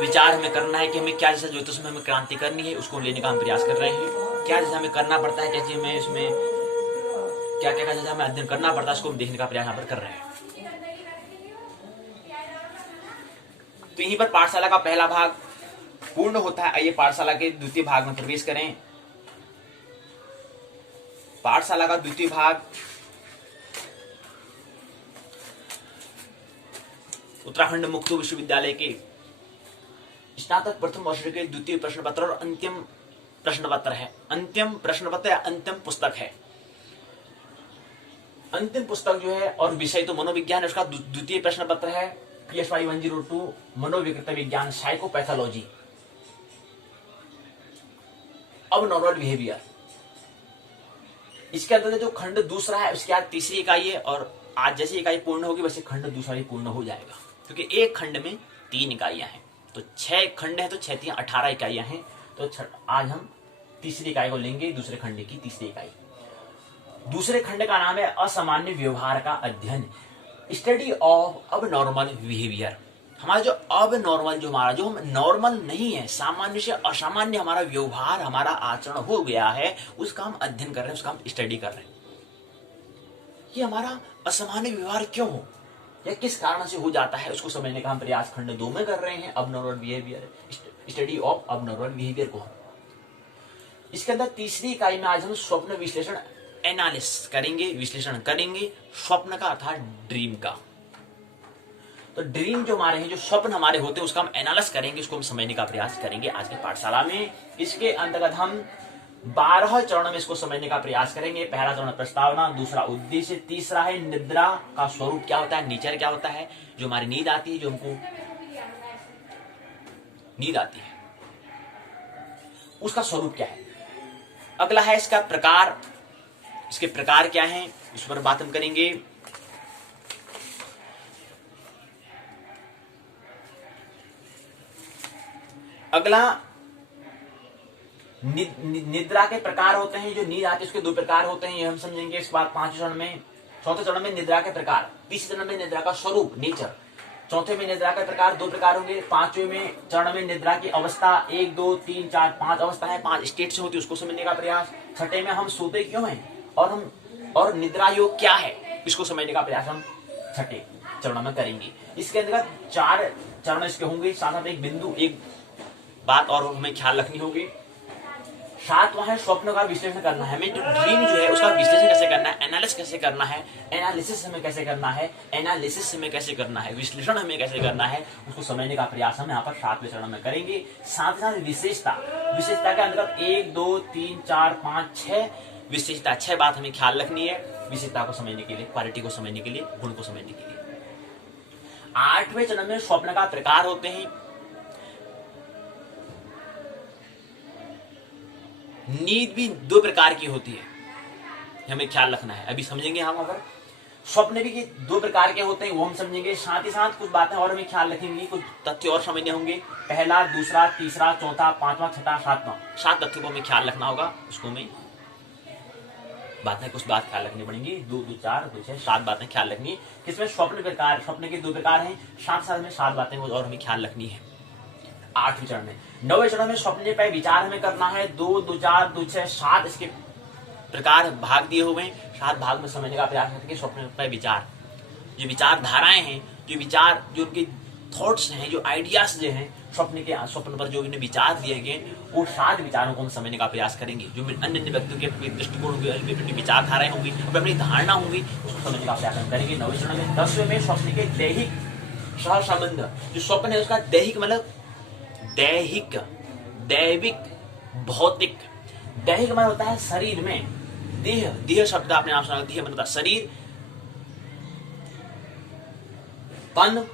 विचार हमें करना है कि हमें क्या जैसा ज्योतिष में हमें क्रांति करनी है, उसको लेने का हम प्रयास कर रहे हैं। क्या जैसा हमें करना पड़ता है, कैसे हमें इसमें क्या क्या जैसा हमें अध्ययन करना पड़ता है, उसको देखने का प्रयास यहाँ पर कर रहे हैं। तो यहीं पर पाठशाला का पहला भाग पूर्ण होता है। आइए पाठशाला के द्वितीय भाग में प्रवेश करें। पाठशाला का द्वितीय भाग उत्तराखंड मुक्त विश्वविद्यालय के स्नातक प्रथम वर्ष के द्वितीय प्रश्न पत्र और अंतिम प्रश्न पत्र है। अंतिम प्रश्न पत्र या अंतिम पुस्तक है। अंतिम पुस्तक जो है और विषय तो मनोविज्ञान है, उसका द्वितीय प्रश्न पत्र है PSY 102 मनोविकृत विज्ञान साइकोपैथोलॉजी अब नॉर्मल बिहेवियर। इसके अंदर जो खंड दूसरा है उसके बाद तीसरी इकाई है, और आज जैसी इकाई पूर्ण होगी वैसे खंड दूसरा ही पूर्ण हो जाएगा, क्योंकि एक खंड में 3 इकाइयां हैं। तो 6 खंड है तो 6 3 18 इकाइयां हैं। तो आज हम तीसरी इकाई को लेंगे, दूसरे खंड की तीसरी इकाई। दूसरे खंड का नाम है असामान्य व्यवहार का अध्ययन, स्टडी ऑफ अब नॉर्मल बिहेवियर। हमारा जो अब नॉर्मल जो हम नॉर्मल नहीं है, सामान्य से असामान्य हमारा व्यवहार, हमारा आचरण हो गया है, उसका हम अध्ययन कर रहे हैं, उसका हम स्टडी कर रहे हैं। ये हमारा असामान्य व्यवहार क्यों हो या किस कारण से हो जाता है, उसको समझने का हम प्रयास खंड 2 में कर रहे हैं। अब नॉर्मल बिहेवियर, स्टडी ऑफ अब नॉर्मल बिहेवियर को। इसके अंदर तीसरी इकाई में आज हम स्वप्न विश्लेषण एनालिसिस करेंगे, विश्लेषण करेंगे स्वप्न का अर्थात ड्रीम का। तो ड्रीम जो हमारे हैं, जो स्वप्न हमारे होते हैं, उसका हम एनालिसिस करेंगे, उसको हम समझने का प्रयास करेंगे आज की पाठशाला में। इसके अंतर्गत हम 12 चरणों में इसको समझने का प्रयास करेंगे। पहला चरण प्रस्तावना, दूसरा उद्देश्य, तीसरा है निद्रा का स्वरूप क्या होता है, नेचर क्या होता है, जो हमारी नींद आती है, जो हमको नींद आती है उसका स्वरूप क्या है। अगला है इसका प्रकार, इसके प्रकार क्या हैं, इस पर बात हम करेंगे। अगला निद्रा के प्रकार होते हैं, जो नींद आती है उसके 2 प्रकार होते हैं, ये हम समझेंगे इस बात 5 चरण में। चौथे चरण में निद्रा के प्रकार, तीसरे चरण में निद्रा का स्वरूप नेचर, चौथे में निद्रा के प्रकार 2 प्रकार होंगे, पांचवें में चरण में निद्रा की अवस्था 1 2 3 4 5 अवस्था है, 5 स्टेट से होती है, उसको समझने का प्रयास। छठे में हम सोते क्यों हैं और निद्रा योग क्या है, इसको समझने का प्रयास हम छठे चरण में करेंगे। इसके अंतर्गत 4 चरण इसके होंगे, साथ एक बिंदु एक बात और हमें ख्याल रखनी होगी। 7वां है स्वप्न का विश्लेषण करना है, हमें जो ड्रीम जो है उसका विश्लेषण कैसे करना है, एनालिसिस कैसे करना है, एनालिसिस हमें कैसे करना है, एनालिसिस हमें कैसे करना है, विश्लेषण हमें कैसे करना है, उसको समझने का प्रयास हम यहाँ पर 7वें चरण में करेंगे। साथ ही साथ विशेषता के अंतर्गत 1 2 3 4 5 6 विशेषता, 6 बात हमें ख्याल रखनी है विशेषता को समझने के लिए, क्वालिटी को समझने के लिए, गुण को समझने के लिए। 8वें चरण में स्वप्न का प्रकार होते हैं। नींद भी 2 प्रकार की होती है, हमें ख्याल रखना है, अभी समझेंगे हम। अगर स्वप्न भी 2 प्रकार के होते हैं वो हम समझेंगे, साथ ही साथ कुछ बातें और हमें ख्याल रखेंगे, कुछ तथ्य और समझने होंगे। पहला, दूसरा, तीसरा, चौथा, 5वां, 6वां, 7वां, 7 तथ्यों को हमें ख्याल रखना होगा, उसको हमें बातें कुछ बात ख्याल रखनी पड़ेंगी। 2 2 4 2 6 7 बातें ख्याल रखनी है, किसमें स्वप्न के 2 प्रकार हैं, साथ साथ में 7 बातें और हमें ख्याल रखनी है 8वें चरण में। 9वें चरण में स्वप्न पर विचार हमें करना है, 2 2 4 2 6 7 इसके प्रकार भाग दिए हुए हैं, 7 भाग में समझने का प्रयास करके स्वप्न पर विचार, जो विचारधाराएं हैं, जो विचार, जो उनके थॉट्स हैं, जो आइडियाज जो हैं स्वप्न पर जो इन्हें विचार दिए गए, वो 7 विचारों को हम समझने का प्रयास करेंगे। जो अन्य व्यक्तियों के दृष्टिकोण होंगे, अपनी विचारधाराएं होंगी, अपनी धारणा होंगी, उसको समझने का प्रयास करेंगे 9वें चरण में। 10वें में स्वप्न के दैहिक सह संबंध, जो स्वप्न है उसका दैहिक मतलब दैहिक, दैविक, भौतिक। दैहिक मतलब होता है शरीर में, देह, देह शब्द आपने नाम सुना, देह मतलब शरीर, तन।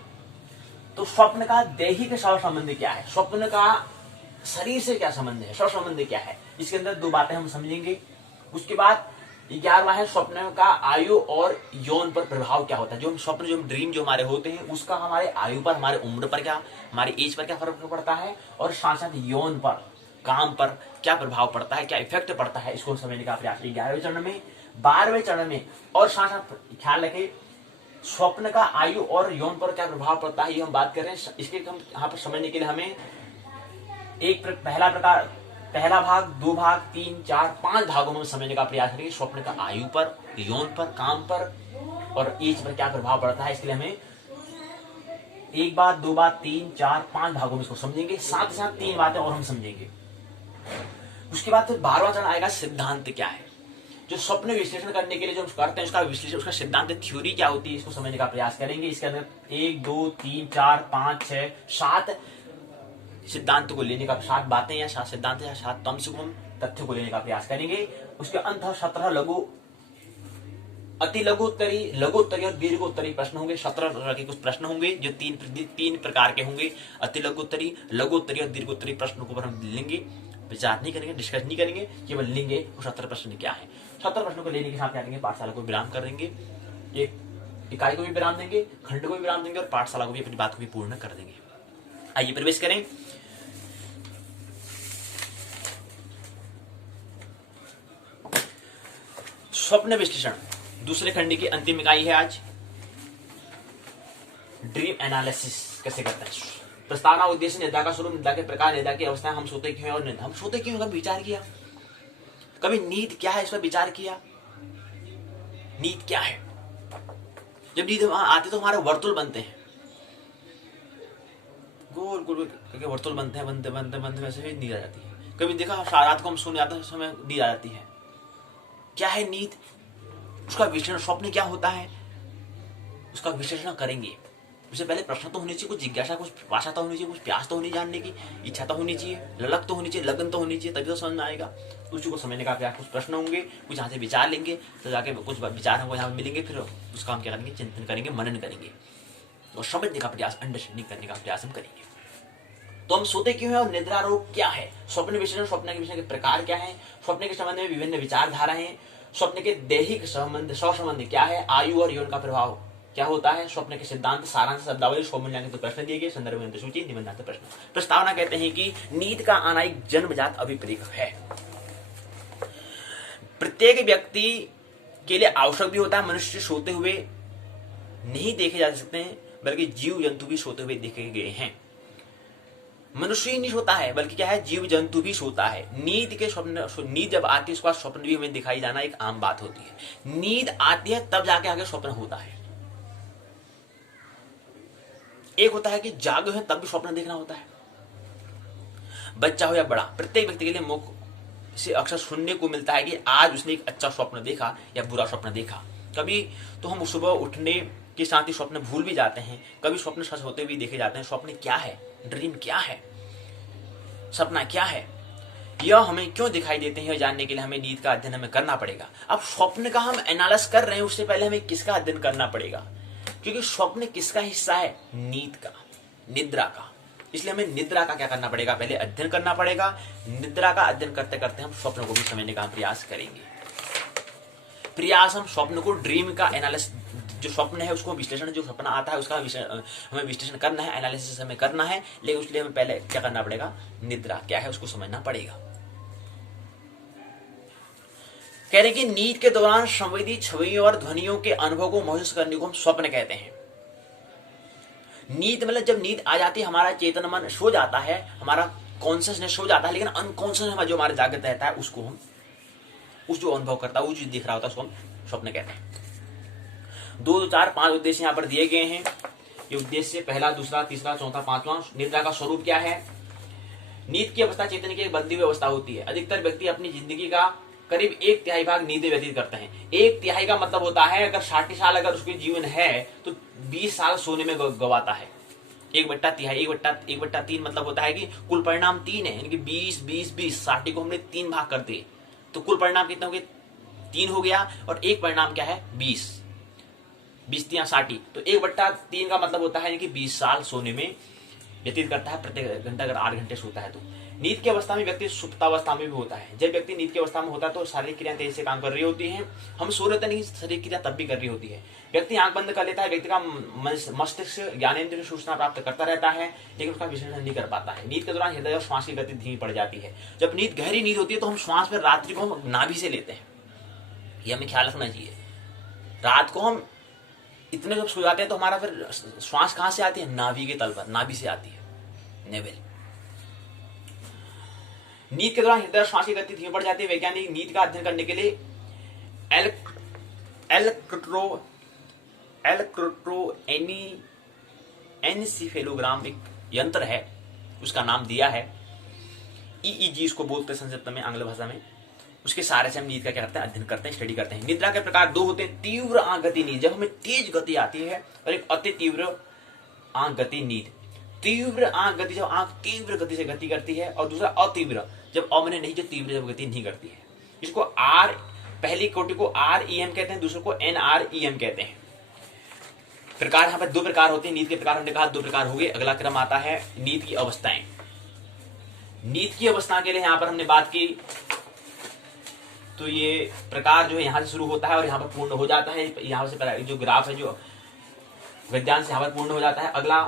तो स्वप्न का दैहिक सह संबंध क्या है, स्वप्न का शरीर से क्या संबंध है, सह संबंध क्या है, इसके अंदर 2 बातें हम समझेंगे। उसके बाद 11वां है स्वप्न का आयु और यौन पर प्रभाव क्या होता है। जो स्वप्न, जो ड्रीम जो हमारे होते हैं, उसका हमारे आयु पर, हमारे उम्र पर क्या, हमारी एज पर क्या फर्क पड़ता है, और साथ साथ यौन पर, काम पर क्या प्रभाव पड़ता है, क्या इफेक्ट पड़ता है, इसको समझने का प्रयास 11वें चरण में। 12वें चरण में और साथ साथ ख्याल रखें स्वप्न का आयु और यौन पर क्या प्रभाव पड़ता है ये हम बात कर रहे हैं। इसके हम यहाँ पर समझने के लिए हमें पहला भाग, 2 भाग, 3, 4, 5 भागों में समझने का प्रयास करेंगे। स्वप्न का आयु पर, यौन पर, काम पर और एज पर क्या प्रभाव पड़ता है। इसके लिए हमें 1 बात, 2 बात, 3, 4, 5 भागों में इसको समझेंगे। साथ ही साथ 3 बातें और हम समझेंगे। उसके बाद फिर 12वां चरण आएगा, सिद्धांत क्या है। जो स्वप्न विश्लेषण करने के लिए जो हम करते हैं उसका विश्लेषण, उसका सिद्धांत, थ्योरी क्या होती है, इसको समझने का प्रयास करेंगे। इसके अंदर 1, 2, 3, 4, 5, 6, 7 सिद्धांत को लेने का, 7 बातें या 7 सिद्धांत या 7 कम से कम तथ्यों को लेने का प्रयास करेंगे। उसके अंत 17 लघु, अति लघुत्तरी, लघुत्तरी और दीर्घोत्तरी प्रश्न होंगे। 17 तरह के कुछ प्रश्न होंगे जो तीन प्रकार के होंगे। अति लघुत्तरी, लघुत्तरी और दीर्घोत्तरी प्रश्नों को हम लेंगे, विचार नहीं करेंगे, डिस्कस नहीं करेंगे, केवल लेंगे वो 17 प्रश्न क्या है। 17 प्रश्नों को लेने के साथ क्या करेंगे, पाठशाला को विराम कर देंगे, एक इकाई को भी विराम देंगे, खंड को भी विराम देंगे और पाठशाला को भी अपनी बात को भी पूर्ण कर देंगे। आइए प्रवेश करें। स्वप्न विश्लेषण दूसरे खंड की अंतिम इकाई है आज। ड्रीम एनालिसिस कैसे करते हैं। प्रस्तावना, उद्देश्य, निद्रा का स्वरूप, निद्रा के प्रकार, निद्रा की अवस्था, हम सोते क्यों और हम सोते क्यों, कभी विचार किया, कभी नींद क्या है इस पर विचार किया। नींद क्या है। जब नींद आती तो हमारे वर्तुल बनते हैं, गोल गोल करके वर्तुल बनते हैं, बनते बनते बनते वैसे ही नींद आ जाती है। कभी देखा रात को हम सोने जाते हैं समय नींद आ जाती है। क्या है नींद, उसका विश्लेषण, स्वप्न क्या होता है उसका विश्लेषण करेंगे। उससे पहले प्रश्न तो होनी चाहिए, कुछ जिज्ञासा, कुछ भाषा तो होनी चाहिए, कुछ प्यास तो होनी, जानने की इच्छा तो होनी चाहिए, ललक तो होनी चाहिए, लगन तो होनी चाहिए, तभी तो समझ में आएगा। उसी को समझने का प्रयास, कुछ प्रश्न होंगे, कुछ यहाँ से विचार लेंगे, तो जाके कुछ विचार हमको यहाँ मिलेंगे, फिर उसका हम क्या करेंगे, चिंतन करेंगे, मनन करेंगे और समझने का प्रयास, अंडरस्टैंडिंग करने का प्रयास हम करेंगे। तो हम सोते क्यों हैं और निद्रा रोग क्या है। स्वप्न विश्लेषण, स्वप्न के विषय के प्रकार क्या है, स्वप्न के संबंध में विभिन्न विचारधारा है, स्वप्न के दैहिक संबंध, सहसंबंध क्या है, आयु और यौन का प्रभाव क्या होता है, स्वप्न के सिद्धांत, सारांश, शब्दावली, स्वमूल्यांकन तो प्रश्न दिए गए, संदर्भ ग्रंथ सूची, निबंधार्थ प्रश्न। प्रस्तावना कहते हैं कि नींद का आना एक जन्मजात अभिप्रेत है, प्रत्येक व्यक्ति के लिए आवश्यक भी होता है। मनुष्य सोते हुए नहीं देखे जा सकते हैं, बल्कि जीव जंतु भी सोते हुए देखे गए हैं। मनुष्य ही नहीं सोता है, बल्कि क्या है, जीव जंतु भी सोता है। नींद के स्वप्न, नींद जब आती है उसके बाद स्वप्न भी हमें दिखाई जाना एक आम बात होती है। नींद आती है तब जाके आगे स्वप्न होता है। एक होता है कि जागे हैं तब भी स्वप्न देखना होता है। बच्चा हो या बड़ा, प्रत्येक व्यक्ति के लिए मुख से अक्सर सुनने को मिलता है कि आज उसने एक अच्छा स्वप्न देखा या बुरा स्वप्न देखा। कभी तो हम सुबह उठने के साथ ही स्वप्न भूल भी जाते हैं, कभी स्वप्न सच होते हुए देखे जाते हैं। स्वप्न क्या है, ड्रीम क्या है, सपना क्या है, यह हमें क्यों दिखाई देते हैं, जानने के लिए हमें नींद का अध्ययन हमें करना पड़ेगा। अब स्वप्न का हम एनालिसिस कर रहे हैं, उससे पहले हमें किसका अध्ययन करना पड़ेगा, क्योंकि स्वप्न किसका हिस्सा है, नींद का, निद्रा का। इसलिए हमें निद्रा का क्या करना पड़ेगा, पहले अध्ययन करना पड़ेगा। निद्रा का अध्ययन करते करते हम स्वप्न को भी समझने का प्रयास करेंगे। प्रयास, हम स्वप्न को, ड्रीम का एनालिसिस, जो स्वप्न है उसको विश्लेषण, जो सपना आता है उसका हमें विश्लेषण करना है, एनालिसिस हमें करना है। लेकिन उसके लिए हमें पहले क्या करना पड़ेगा, निद्रा क्या है उसको समझना पड़ेगा। कह रहे कि नींद के दौरान संवेदी छवियों और ध्वनियों के अनुभव को महसूस करने को हम स्वप्न कहते हैं। नींद मतलब जब नींद आ जाती है, हमारा चेतन मन सो जाता है, हमारा कॉन्शियसनेस सो जाता है, लेकिन अनकॉन्शियस जो हमारे जागृत रहता है उसको हम, उस जो अनुभव करता है, वो जो दिख रहा होता है उसको हम स्वप्न कहते हैं। 2, 4, 5 उद्देश्य यहाँ पर दिए गए हैं। ये उद्देश्य पहला, दूसरा, तीसरा, चौथा, पांचवा। निद्रा का स्वरूप क्या है। नींद की अवस्था चेतन की एक बदली हुई अवस्था होती है। अधिकतर व्यक्ति अपनी जिंदगी का करीब 1/3 भाग नींद में व्यतीत करते हैं। 1/3 का मतलब होता है अगर 60 साल अगर उसके जीवन है तो 20 साल सोने में गवाता है। 1/3, 1/3 मतलब होता है कि कुल परिणाम 3 है, यानी कि 20, 20, 20, 60 को हमने 3 भाग कर दिए तो कुल परिणाम कितने हो गए, 3 हो गया। और एक परिणाम क्या है, 20, 20 या 60, तो 1/3 का मतलब होता है कि 20 साल सोने में व्यतीत करता है। प्रत्येक घंटा अगर 8 घंटे सोता है तो। नींद की अवस्था में व्यक्ति सुप्तावस्था में भी होता है। जब व्यक्ति नींद की अवस्था में होता है तो शारीरिक क्रिया तेजी से काम कर रही होती है। हम सो रहे नहीं, शारीरिक क्रिया तब भी कर रही होती है। व्यक्ति आंख बंद कर लेता है, व्यक्ति का मस्तिष्क ज्ञानेंद्रिय सूचना प्राप्त करता रहता है, लेकिन उसका विश्लेषण नहीं कर पाता है। नींद के दौरान हृदय और श्वास की गति धीमी पड़ जाती है। जब नींद गहरी नींद होती है तो हम श्वास पर रात्रि को हम नाभि से लेते हैं, ये हमें ख्याल रखना चाहिए। रात को हम इतने जब सो जाते हैं तो हमारा फिर श्वास कहां से आती है? नाभि के तल पर, नाभि से आती है, नेवल। नींद के दौरान हृदय श्वास की गति धीमी बढ़ जाती है। वैज्ञानिक नींद का अध्ययन करने के लिए एनसीफेलोग्राम एक यंत्र है, उसका नाम दिया है EEG, इसको बोलते हैं संक्षिप्त में आंग्ल भाषा में। उसके सहारे से हम नींद का क्या करते हैं? अध्ययन करते हैं, स्टडी करते हैं। निद्रा के प्रकार दो होते हैं, तीव्र आंख गति नींद, जब हमें तेज गति आती है, और एक अति तीव्र आंख गति नींद। तीव्र आंख गति, जब आंख तीव्र गति से गति करती है, और दूसरा अतीव्र, जब अमने नहीं, जो तीव्र जब गति नहीं करती है। इसको पहली कोटि को REM कहते हैं, दूसरे को NREM कहते हैं। प्रकार यहाँ पर दो प्रकार होते हैं नींद के प्रकार, हमने कहा दो प्रकार हो गए। अगला क्रम आता है नींद की अवस्थाएं। नींद की अवस्था के लिए यहाँ पर हमने बात की, तो ये प्रकार जो है यहाँ से शुरू होता है और यहाँ पर पूर्ण हो जाता है। यहाँ से जो ग्राफ है, जो विज्ञान से यहाँ पर पूर्ण हो जाता है। अगला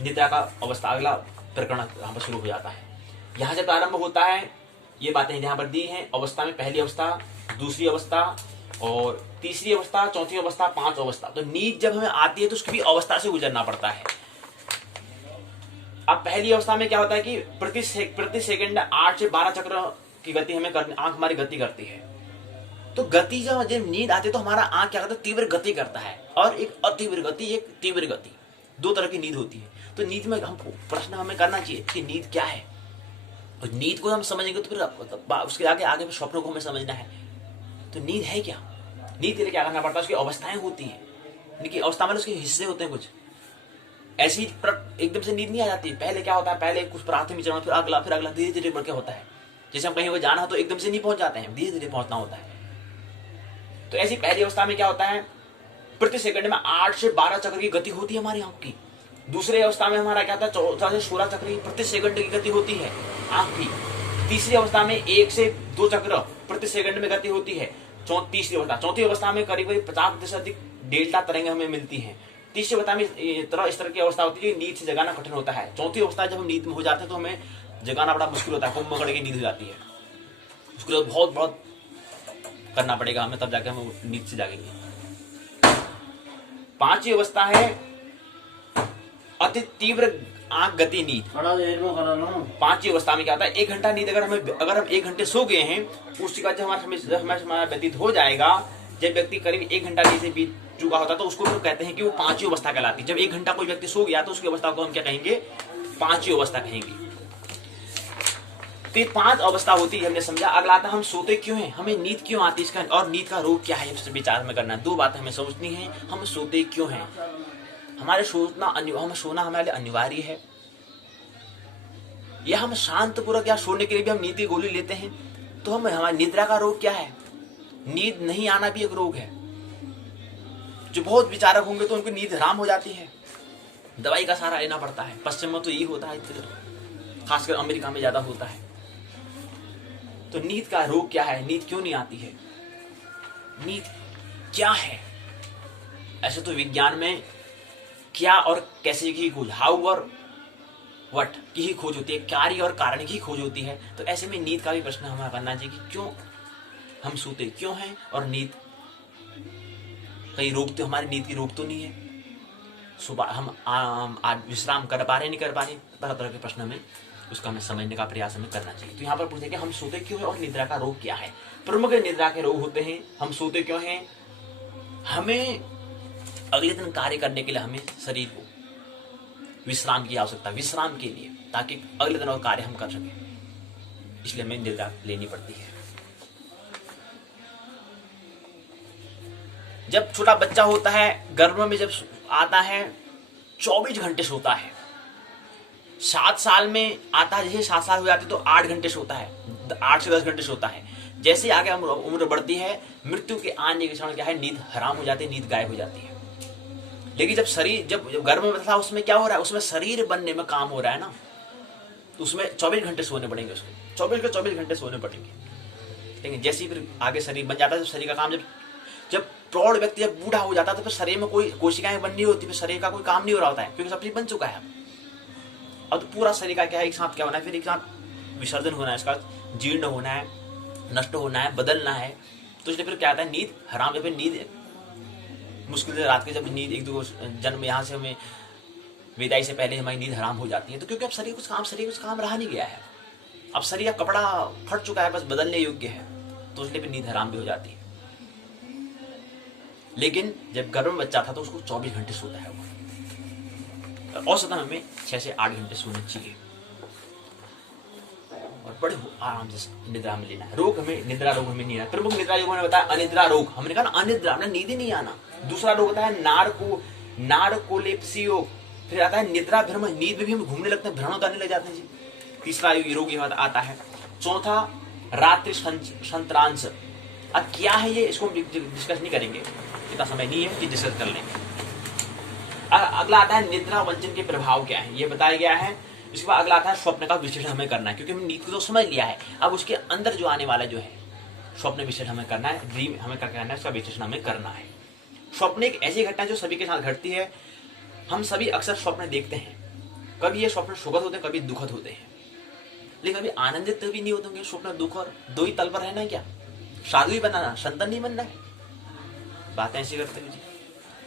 निद्रा का अवस्था, अगला प्रकरण यहाँ पर शुरू हो जाता है। यहाँ से प्रारंभ होता है, ये बातें यहाँ पर दी हैं। अवस्था में पहली अवस्था, दूसरी अवस्था और तीसरी अवस्था, चौथी अवस्था, 5 अवस्था। तो नींद जब हमें आती है तो उसकी भी अवस्था से गुजरना पड़ता है। अब पहली अवस्था में क्या होता है कि प्रति सेकंड 8 से 12 चक्र की गति हमें करनी, आंख हमारी गति करती है। तो गति जब नींद आती है तो हमारा आंख क्या करता है? तीव्र गति करता है, और एक अतीव्र गति, एक तीव्र गति, दो तरह की नींद होती है। तो नींद में हम प्रश्न हमें करना चाहिए कि नींद क्या है, और नींद को हम समझेंगे तो फिर उसके आगे स्वप्नों को हमें समझना है। तो नींद है क्या? नींद के लिए क्या करना पड़ता है? उसकी अवस्थाएं होती हैं। नींद की अवस्था में उसके हिस्से होते हैं कुछ। ऐसी एकदम से नींद नहीं आ जाती। पहले क्या होता है? पहले कुछ प्राथमिक चरण, फिर अगला, धीरे धीरे बढ़ के होता है। जैसे हम कहीं को जाना हो तो एकदम से नहीं पहुंच जाते हैं, धीरे धीरे पहुंचना होता है। तो ऐसी पहली अवस्था में क्या होता है? प्रति सेकंड में 8 से 12 चक्र की गति होती है हमारी आंख की। दूसरी अवस्था में हमारा क्या होता है? 14 से 16 चक्र की प्रति सेकंड की गति होती है आंख की। तीसरी अवस्था में 1 से 2 चक्र प्रति सेकंड में गति होती है। चौथी अवस्था में करीब 50% अधिक डेल्टा तरंग हमें मिलती है। तीसरी अवस्था में इस तरह की अवस्था होती है, नींद से जगाना कठिन होता है। चौथी अवस्था जब हम नींद में हो जाते हैं तो हमें जगाना बड़ा मुश्किल होता है, कुंभ मकड़ की नींद हो जाती है। उसके लिए बहुत बहुत करना पड़ेगा हमें, तब जाके हम नींद से जागेंगे। 5वीं अवस्था है अति तीव्र आंख गति नींद। 5वीं अवस्था में क्या होता है? 1 घंटा नींद अगर हम 1 घंटे सो गए हैं, उसके बाद जब हमारा व्यतीत हो जाएगा, जब व्यक्ति करीब 1 घंटा नींद से बीत चुका होता है तो उसको हम कहते हैं कि वो 5वीं अवस्था कहलाती है। जब 1 घंटा कोई व्यक्ति सो गया तो उसकी अवस्था को हम क्या कहेंगे? 5वीं अवस्था कहेंगे। तो ये 5 अवस्था होती है, हमने समझा। अगला आता है हम सोते क्यों हैं, हमें नींद क्यों आती है, इसका और नींद का रोग क्या है, विचार में करना है। 2 बातें हमें समझनी है। हम सोते क्यों हैं, हमारे सोना हमारे लिए अनिवार्य है, या हम शांतपूर्वक या सोने के लिए भी हम नींद की गोली लेते हैं। तो हमारी निद्रा का रोग क्या है? नींद नहीं आना भी एक रोग है। जो बहुत विचारक होंगे तो उनको नींद हराम हो जाती है, दवाई का सहारा लेना पड़ता है। पश्चिम में तो यही होता है, खासकर अमेरिका में ज्यादा होता है। तो नींद का रोग क्या है? नींद क्यों नहीं आती है? नींद क्या है? ऐसे तो विज्ञान में क्या और कैसे की खोज, हाउ और व्हाट की ही खोज होती है, कार्य और कारण की खोज होती है। तो ऐसे में नींद का भी प्रश्न हमें करना चाहिए कि क्यों हम सोते क्यों हैं, और नींद कहीं रोग तो, हमारी नींद की रोग तो नहीं है। सुबह हम आज विश्राम कर पा रहे नहीं कर पा रहे, तरह तरह के प्रश्न में उसका हमें समझने का प्रयास हमें करना चाहिए। तो यहाँ पर पूछते हैं कि हम सोते क्यों हैं और निद्रा का रोग क्या है। प्रमुख निद्रा के रोग होते हैं। हम सोते क्यों हैं? हमें अगले दिन कार्य करने के लिए हमें शरीर को विश्राम की आवश्यकता, विश्राम के लिए, ताकि अगले दिन और कार्य हम कर सकें, इसलिए हमें निद्रा लेनी पड़ती है। जब छोटा बच्चा होता है, गर्भ में जब आता है 24 घंटे सोता है। 7 साल में आता है, जैसे 7 साल हो जाते तो 8 घंटे सोता है, 8 से 10 घंटे सोता है। जैसे आगे उम्र बढ़ती है, मृत्यु के आने के क्षण क्या है? नींद हराम हो जाती है, नींद गायब हो जाती है। लेकिन जब शरीर, जब गर्भ में था, उसमें क्या हो रहा है? उसमें शरीर बनने में काम हो रहा है ना, तो उसमें 24 घंटे सोने पड़ेंगे उसको, 24 घंटे सोने पड़ेंगे। लेकिन जैसे ही फिर आगे शरीर बन जाता है, शरीर का काम, जब प्रौढ़ व्यक्ति जब बूढ़ा हो जाता है तो फिर शरीर में कोई कोशिकाएं बननी होती, फिर शरीर का कोई काम नहीं हो रहा होता है, क्योंकि सब चीज बन चुका है। अब तो पूरा शरीर का क्या है, एक साथ क्या होना है, फिर एक साथ विसर्जन होना है, इसका जीर्ण होना है, नष्ट होना है, बदलना है। तो इसलिए फिर क्या आता है? नींद हराम। जब नींद मुश्किल से रात के जब नींद एक दो जन्म यहाँ से हमें विदाई से पहले हमारी नींद हराम हो जाती है, तो क्योंकि अब शरीर कुछ काम रहा नहीं गया है, अब शरीर का कपड़ा फट चुका है, बस बदलने योग्य है, तो इसलिए भी नींद हराम भी हो जाती है। लेकिन जब गर्भ में बच्चा था तो उसको 24 घंटे सोता है वो, औसतन हमें 6 से 8 घंटे सोना चाहिए और बड़े आराम से निद्रा में लेना है। रोग हमें निद्रा रोग हमें नहीं आना। प्रमुख निद्रा रोग मैंने बताया अनिद्रा रोग, हमने कहा ना अनिद्रा में नींद ही नहीं आना। दूसरा रोग होता है नारकोलेप्सी योग, फिर आता है निद्रा भ्रम, नींद में भी हम घूमने लगते हैं, भ्रम होने लग जाते हैं जी। तीसरा रोग आता है। चौथा रात्रि संत्रांश। अब क्या है ये, इसको डिस्कस नहीं करेंगे, इतना समय नहीं है कि डिस्कस कर लेंगे। अगला आता है निद्रा वंचन के प्रभाव क्या है, ये बताया गया है। इसके बाद अगला आता है स्वप्न का विश्लेषण हमें करना है, क्योंकि हमने नींद को तो समझ लिया है, अब उसके अंदर जो आने वाला जो है स्वप्न विश्लेषण हमें करना है, ड्रीम हमें क्या करना है, उसका विश्लेषण हमें करना है। स्वप्न एक ऐसी घटना जो सभी के साथ घटती है। हम सभी अक्सर स्वप्न देखते हैं, कभी ये स्वप्न सुखद होते हैं, कभी दुखद होते हैं, लेकिन कभी आनंदित तो भी नहीं होते होंगे। स्वप्न दुख और दो ही तल पर रहना है क्या, साधु ही बनाना, संतन नहीं बनना है। बातें ऐसी करते हो जी,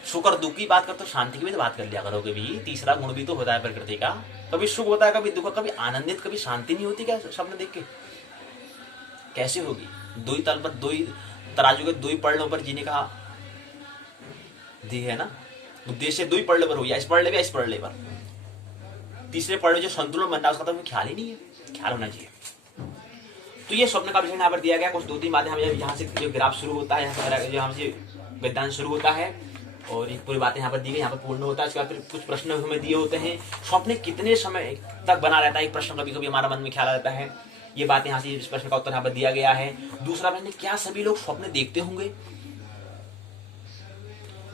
सुख और दुख की बात करते हो, शांति की भी तो बात कर लिया करोगे भी। तीसरा गुण भी तो होता है प्रकृति का, कभी सुख होता है, कभी दुख, कभी आनंदित, कभी शांति नहीं होती क्या स्वप्न देख के? कैसे होगी? दो ही तल पर, दो ही तराजू के दो ही पड़लों पर जीने का दी है ना, उद्देश्य दो ही पड़ले पर हो, या इस पड़ले या इस पड़ले पर। तीसरे पड़ले जो संतुलन बनना है उसका तो ख्याल ही नहीं है, ख्याल होना चाहिए। तो ये स्वप्न का विषय यहाँ पर दिया गया। कुछ दो तीन बातें हमें यहाँ से जो ग्राफ शुरू होता है, जो हमसे गद्यांश शुरू होता है और ये पूरी बातें यहाँ पर दी गई, यहाँ पर पूर्ण होता है। इसके बाद फिर कुछ प्रश्न हमें दिए होते हैं, स्वप्न कितने समय तक बना रहता है, एक प्रश्न कभी कभी हमारा मन में ख्याल आता है। ये बातें यहाँ से, इस प्रश्न का उत्तर यहाँ पर दिया गया है। दूसरा प्रश्न, क्या सभी लोग स्वप्न देखते होंगे?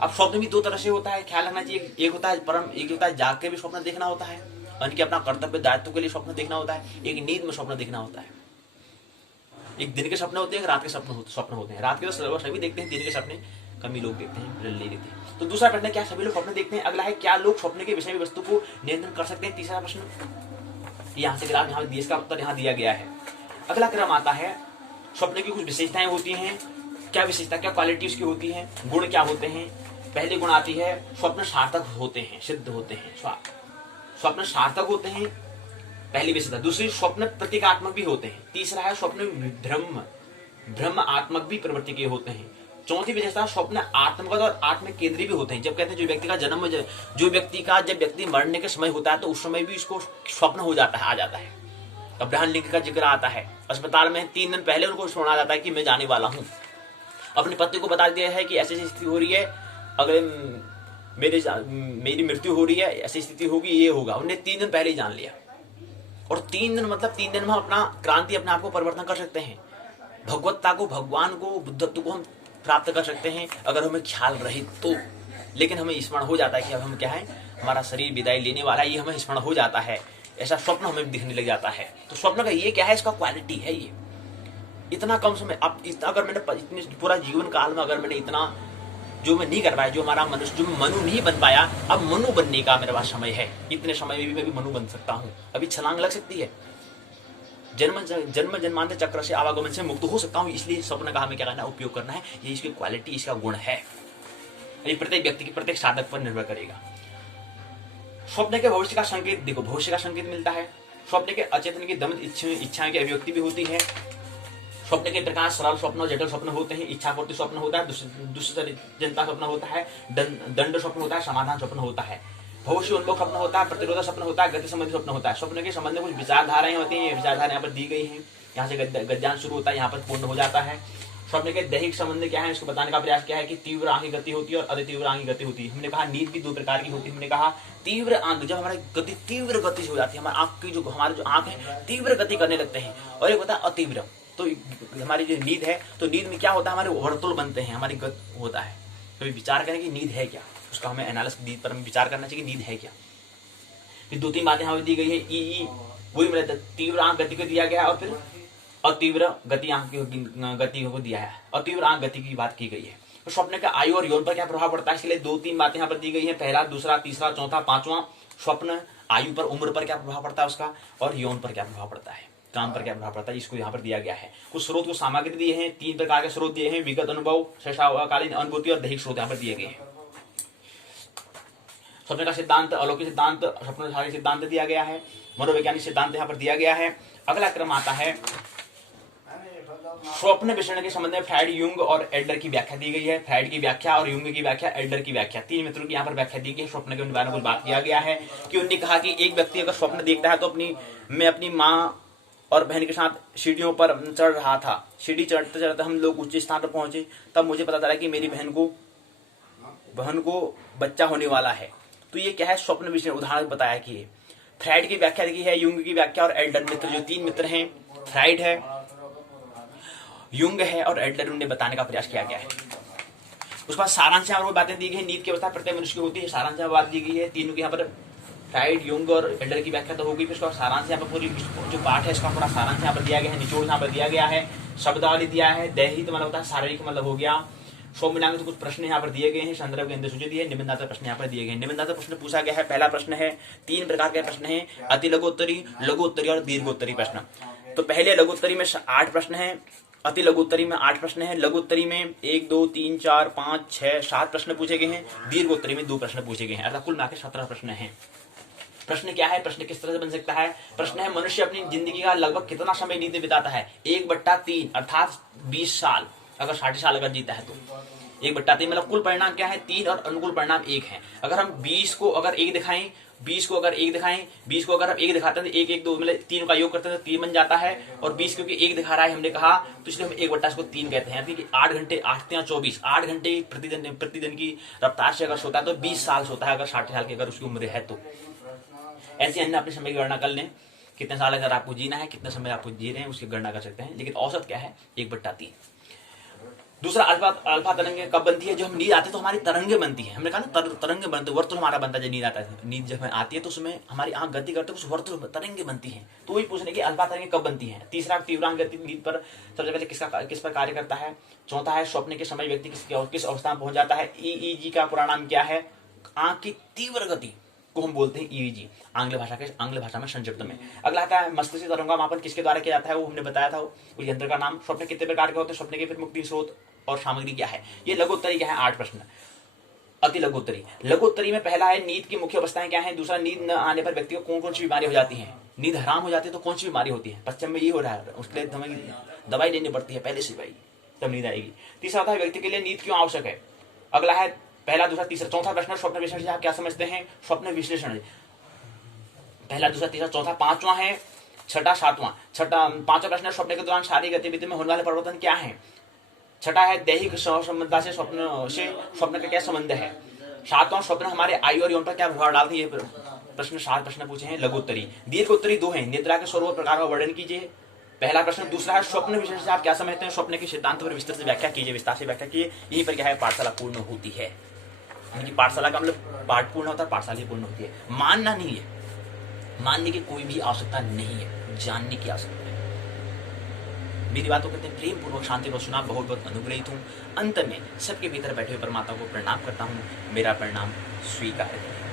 अब स्वप्न भी दो तरह से होता है, ख्याल रखना चाहिए। एक होता है परम, एक होता है जाग के भी स्वप्न देखना होता है, यानी कि अपना कर्तव्य दायित्व के लिए स्वप्न देखना होता है। एक नींद में स्वप्न देखना होता है। एक दिन के सपने होते हैं, रात के स्वप्न होते हैं। रात के तो सभी देखते हैं, दिन के सपने कम ही लोग देखते हैं, नहीं देखते हैं। तो दूसरा प्रश्न, क्या सभी लोग स्वप्न देखते हैं? अगला है, क्या लोग स्वप्न के विषय वस्तु को नियंत्रण कर सकते हैं? तीसरा प्रश्न, यहाँ से ग्राफ, यहाँ देश का उत्तर यहाँ दिया गया है। अगला क्रम आता है, स्वप्न की कुछ विशेषताएं होती हैं, क्या विशेषता, क्या क्वालिटी उसकी होती है, गुण क्या होते हैं। पहले गुण आती है, स्वप्न सार्थक होते हैं, सिद्ध होते हैं, स्वप्न सार्थक होते हैं, पहली विशेषता। दूसरी, स्वप्न प्रतीकात्मक भी होते हैं। तीसरा है, स्वप्न ब्रह्म आत्मक भी प्रवृत्ति के होते हैं। चौथी विशेषता, स्वप्न आत्मगत और आत्म केंद्रीय भी होते हैं। जब कहते हैं जो व्यक्ति का जन्म, जब व्यक्ति मरने के समय होता है तो उस समय भी उसको स्वप्न हो जाता है, आ जाता है। अब्राहम लिंकन का जिक्र आता है, अस्पताल में 3 दिन पहले उनको सुना जाता है कि मैं जाने वाला हूँ। अपनी पत्नी को बता दिया है कि ऐसी स्थिति हो रही है, अगर मेरी मृत्यु हो रही है, ऐसी स्थिति होगी, ये होगा। उन्हें 3 दिन पहले ही जान लिया। और 3 दिन मतलब 3 दिन में अपना क्रांति, अपने आप को परिवर्तन कर सकते हैं। भगवत्ता को, भगवान को, बुद्धत्व को हम प्राप्त कर सकते हैं अगर हमें ख्याल रहे तो। लेकिन हमें स्मरण हो जाता है कि अब हम क्या है, हमारा शरीर विदाई लेने वाला है, ये हमें स्मरण हो जाता है। ऐसा स्वप्न हमें दिखने लग जाता है। तो स्वप्न का ये क्या है, इसका क्वालिटी है ये। इतना कम समय, अब इतना अगर मैंने इतने पूरा जीवन काल में अगर मैंने इतना जो मैं नहीं कर पाया, जो हमारा मनुष्य, जो मनु नहीं बन पाया, अब मनु बनने का मेरे पास समय है। इतने समय में भी मैं भी मनु बन सकता हूँ। अभी छलांग लग सकती है, जन्म जन्मांतर चक्र से, आवागमन से मुक्त हो सकता हूँ। इसलिए स्वप्न का हमें क्या करना है, उपयोग करना है। ये इसकी क्वालिटी, इसका गुण है। ये प्रत्येक व्यक्ति की, प्रत्येक साधक पर निर्भर करेगा। स्वप्न के भविष्य का संकेत देखो, भविष्य का संकेत मिलता है। स्वप्न के अचेतन की दमित इच्छाएं की अभिव्यक्ति भी होती है। स्वप्न के प्रकार सरल स्वप्न और जटिल स्वप्न होते हैं। इच्छा पूर्ति स्वप्न होता है, दुष्चरिता स्वप्न होता है, दंड स्वप्न होता है, समाधान स्वप्न होता है, भविष्य उन्मुख स्वप्न होता है, प्रतिरोध स्वप्न होता है, गति संबंधी स्वप्न होता है। स्वप्न के संबंध में कुछ विचारधाराएं होती हैं, विचारधाराएं यहाँ पर दी गई हैं। यहाँ से गद्यांश शुरू होता है, यहाँ पर पूर्ण हो जाता है। स्वप्न के दैहिक संबंध क्या है, इसको बताने का प्रयास क्या है कि तीव्र आंखी गति होती है और अति तीव्र आंखी गति होती है। हमने कहा नींद भी 2 प्रकार की होती है। हमने कहा तीव्र आंख, जब हमारी गति तीव्र गति से हो जाती है, हमारी आंख की जो आंख है तीव्र गति करने लगते हैं। और एक होता है अतीव्र। तो हमारी जो नींद है, तो नींद में क्या होता है, हमारे वर्तुल बनते हैं, हमारी गत होता है। तो विचार करें कि नींद है क्या, उसका हमें एनालिसिस, नींद पर हमें विचार करना चाहिए कि नींद है क्या। फिर 2-3 बातें हमें दी गई है। ई वही मतलब तीव्र आंख गति को दिया गया, और फिर अतीव्र गति आंख गति को दिया है। अतीव्र आंख गति की बात की गई है। तो स्वप्न का आयु और यौन पर क्या प्रभाव पड़ता है, इसके लिए 2-3 बातें यहाँ पर दी गई है। पहला, दूसरा, तीसरा, चौथा, पांचवा। स्वप्न आयु पर, उम्र पर क्या प्रभाव पड़ता है उसका, और यौन पर क्या प्रभाव पड़ता है, काम पर क्या प्रभाव पड़ता है, इसको यहाँ पर दिया गया है। कुछ स्रोत को सामग्री दिए हैं, 3 प्रकार के स्रोत दिए हैं, विगत अनुभव, शैशवकालीन अनुभूति और दैहिक स्रोत यहाँ पर दिए गए हैं। स्वप्न का सिद्धांत, अलौकिक सिद्धांत, स्वप्न सिद्धांत दिया गया है, मनोवैज्ञानिक सिद्धांत यहाँ पर दिया गया है। अगला क्रम आता है स्वप्न विश्लेषण के संबंध में फ्राइड, यूंग और एडलर की व्याख्या दी गई है। फ्राइड की व्याख्या और यूंग की व्याख्या, एडलर की व्याख्या, तीन मित्रों की यहाँ पर व्याख्या दी गई है। स्वप्न के बारे में कुछ बात किया गया है कि उन्होंने कहा कि एक व्यक्ति अगर स्वप्न देखता है तो मैं अपनी माँ और बहन के साथ सीढ़ियों पर चढ़ रहा था, सीढ़ी चढ़ते चढ़ते हम लोग ऊंचे स्थान पर पहुंचे, तब मुझे पता चला कि मेरी बहन को बच्चा होने वाला है। तो ये क्या है, स्वप्न विषय उदाहरण बताया कि फ्राइड की व्याख्या देखी है, यूंग की व्याख्या और एडलर मित्र, जो तीन मित्र हैं, फ्राइड है, यूंग है और एडलर, उन्हें बताने का प्रयास किया गया है। उसके बाद सारांश वो बातें दी गई है। नींद की अवस्था प्रत्येक मनुष्य की होती है, सारांश बात दी गई है। तीनों की यहाँ पर फ्राइड, यूंग और एडलर की व्याख्या तो होगी, फिर उसका सारांश यहाँ पर पूरी जो पाठ है इसका पूरा सारांश यहाँ पर दिया गया है, निचोड़ यहाँ पर दिया गया है, शब्दावली दिया है। दैहिक मतलब होता है शारीरिक, मतलब हो गया। स्वमिनांग तो कुछ प्रश्न यहाँ पर दिए गए हैं, संदर्भ के अंदर सूची दी है। निबंधात्मक प्रश्न यहाँ पर दिए गए हैं। निबंधात्मक प्रश्न पूछा गया है। पहला प्रश्न है, तीन प्रकार के प्रश्न है, अति लघुत्तरी, लघुत्तरी और दीर्घोत्तरी प्रश्न। तो पहले लघुत्तरी में 8 प्रश्न है, अति लघुत्तरी में 8 प्रश्न है, लघुत्तरी में 1 2 3 4 5 6 7 प्रश्न पूछे गए हैं, दीर्घोत्तरी में 2 प्रश्न पूछे गए हैं, अर्थात कुल मिलाकर 17 प्रश्न हैं। प्रश्न क्या है, प्रश्न किस तरह से बन सकता है? प्रश्न है, मनुष्य अपनी जिंदगी का लगभग कितना समय नींद में बिताता है? 1/3 अर्थात 20 साल, अगर 60 साल अगर जीता है तो 1/3 मतलब कुल परिणाम क्या है, 3 और अनुकूल परिणाम 1 है। अगर हम 20 को अगर 1 दिखाएं, 20 को अगर 1 दिखाएं, 20 को अगर हम 1 दिखाते हैं तो 1 1 2 मतलब 3 का योग करते हैं तो 3 बन जाता है। और 20 क्योंकि 1 दिखा रहा है हमने कहा, तो इसलिए हम 1/3 कहते हैं। क्योंकि 8 घंटे 8 या 24 8 घंटे प्रतिदिन की रफ्तार से अगर सोता है तो 20 साल सोता है, अगर 60 साल की अगर उसकी उम्र है तो। ऐसे अन्य अपने समय की गणना कर लें, कितने साल अगर आपको जीना है, कितने समय आपको जी रहे हैं, उसकी गणना कर सकते हैं। लेकिन औसत क्या है, 1/3। दूसरा अल्फा तरंगे कब बनती है? जो हम नींद आती है तो हमारी तरंगे बनती है। हमने कहा ना तरंगे बनते, वर्तुल हमारा बनता है जब नींद आता है। नींद जब आती है तो उसमें हमारी आंख गति करते कुछ वर्तुल तरंगे बनती है। तो वही पूछने की अल्फा तरंगे कब बनती है। तीसरा तीव्रांग गति नींद पर सबसे पहले किस पर कार्य करता है। चौथा है स्वप्न के समय व्यक्ति किस अवस्था में पहुंच जाता है। ईईजी का पूरा नाम क्या है? आंख की तीव्र गति को हम बोलते हैं ईईजी, आंग्ल भाषा में संक्षिप्त में। अगला आता है मस्तिष्क तरंगा मापन किसके द्वारा किया जाता है, वो हमने बताया था, उस यंत्र का नाम। स्वप्न कितने प्रकार के होते हैं, स्वप्न के फिर मुक्ति स्रोत और सामग्री क्या है। ये लघुत्तरी क्या है, 8 प्रश्न। अति लघुत्तरी में पहला है नींद की मुख्य अवस्थाएं क्या है। दूसरा, नींद न आने पर व्यक्ति को कौन कौन सी बीमारी हो जाती है। नींद हराम हो जाती है तो कौन सी बीमारी होती है। पश्चिम में ये हो रहा है, उसके लिए हमें दवाई लेनी पड़ती है पहले से भाई, तब नींद आएगी। तीसरा होता है व्यक्ति के लिए नींद क्यों आवश्यक है। अगला है पहला दूसरा तीसरा चौथा प्रश्न, स्वप्न विश्लेषण आप क्या समझते हैं। स्वप्न विश्लेषण पहला दूसरा तीसरा चौथा पांचवा है, छठा सातवां। पांचवा प्रश्न, स्वप्न के दौरान शारीरिक गतिविधि में होने वाले परिवर्तन क्या है। छठा है दैहिक संबंधता से स्वप्न का क्या संबंध है। सातवां, स्वप्न हमारे आयु और यौन पर क्या प्रभाव डालते हैं। प्रश्न 7 प्रश्न पूछे हैं लघुत्तरी। दीर्घोत्तरी 2 है, निद्रा के स्वरूप प्रकार का वर्णन कीजिए, पहला प्रश्न। दूसरा है स्वप्न विशेष से आप क्या समझते हैं, स्वप्न के सिद्धांत पर विस्तार से व्याख्या कीजिए। यहीं पर क्या है, पाठशाला पूर्ण होती है। यानी पाठशाला का मतलब पाठ पूर्ण होता है, पाठशाला पूर्ण होती है। मानना नहीं है, मानने की कोई भी आवश्यकता नहीं है, जानने की आवश्यकता है। मेरी बातों को प्रेम पूर्वक शांति को सुना, बहुत बहुत अनुग्रहित हूँ। अंत में सबके भीतर बैठे हुए परमात्मा को प्रणाम करता हूँ। मेरा प्रणाम स्वीकार करें।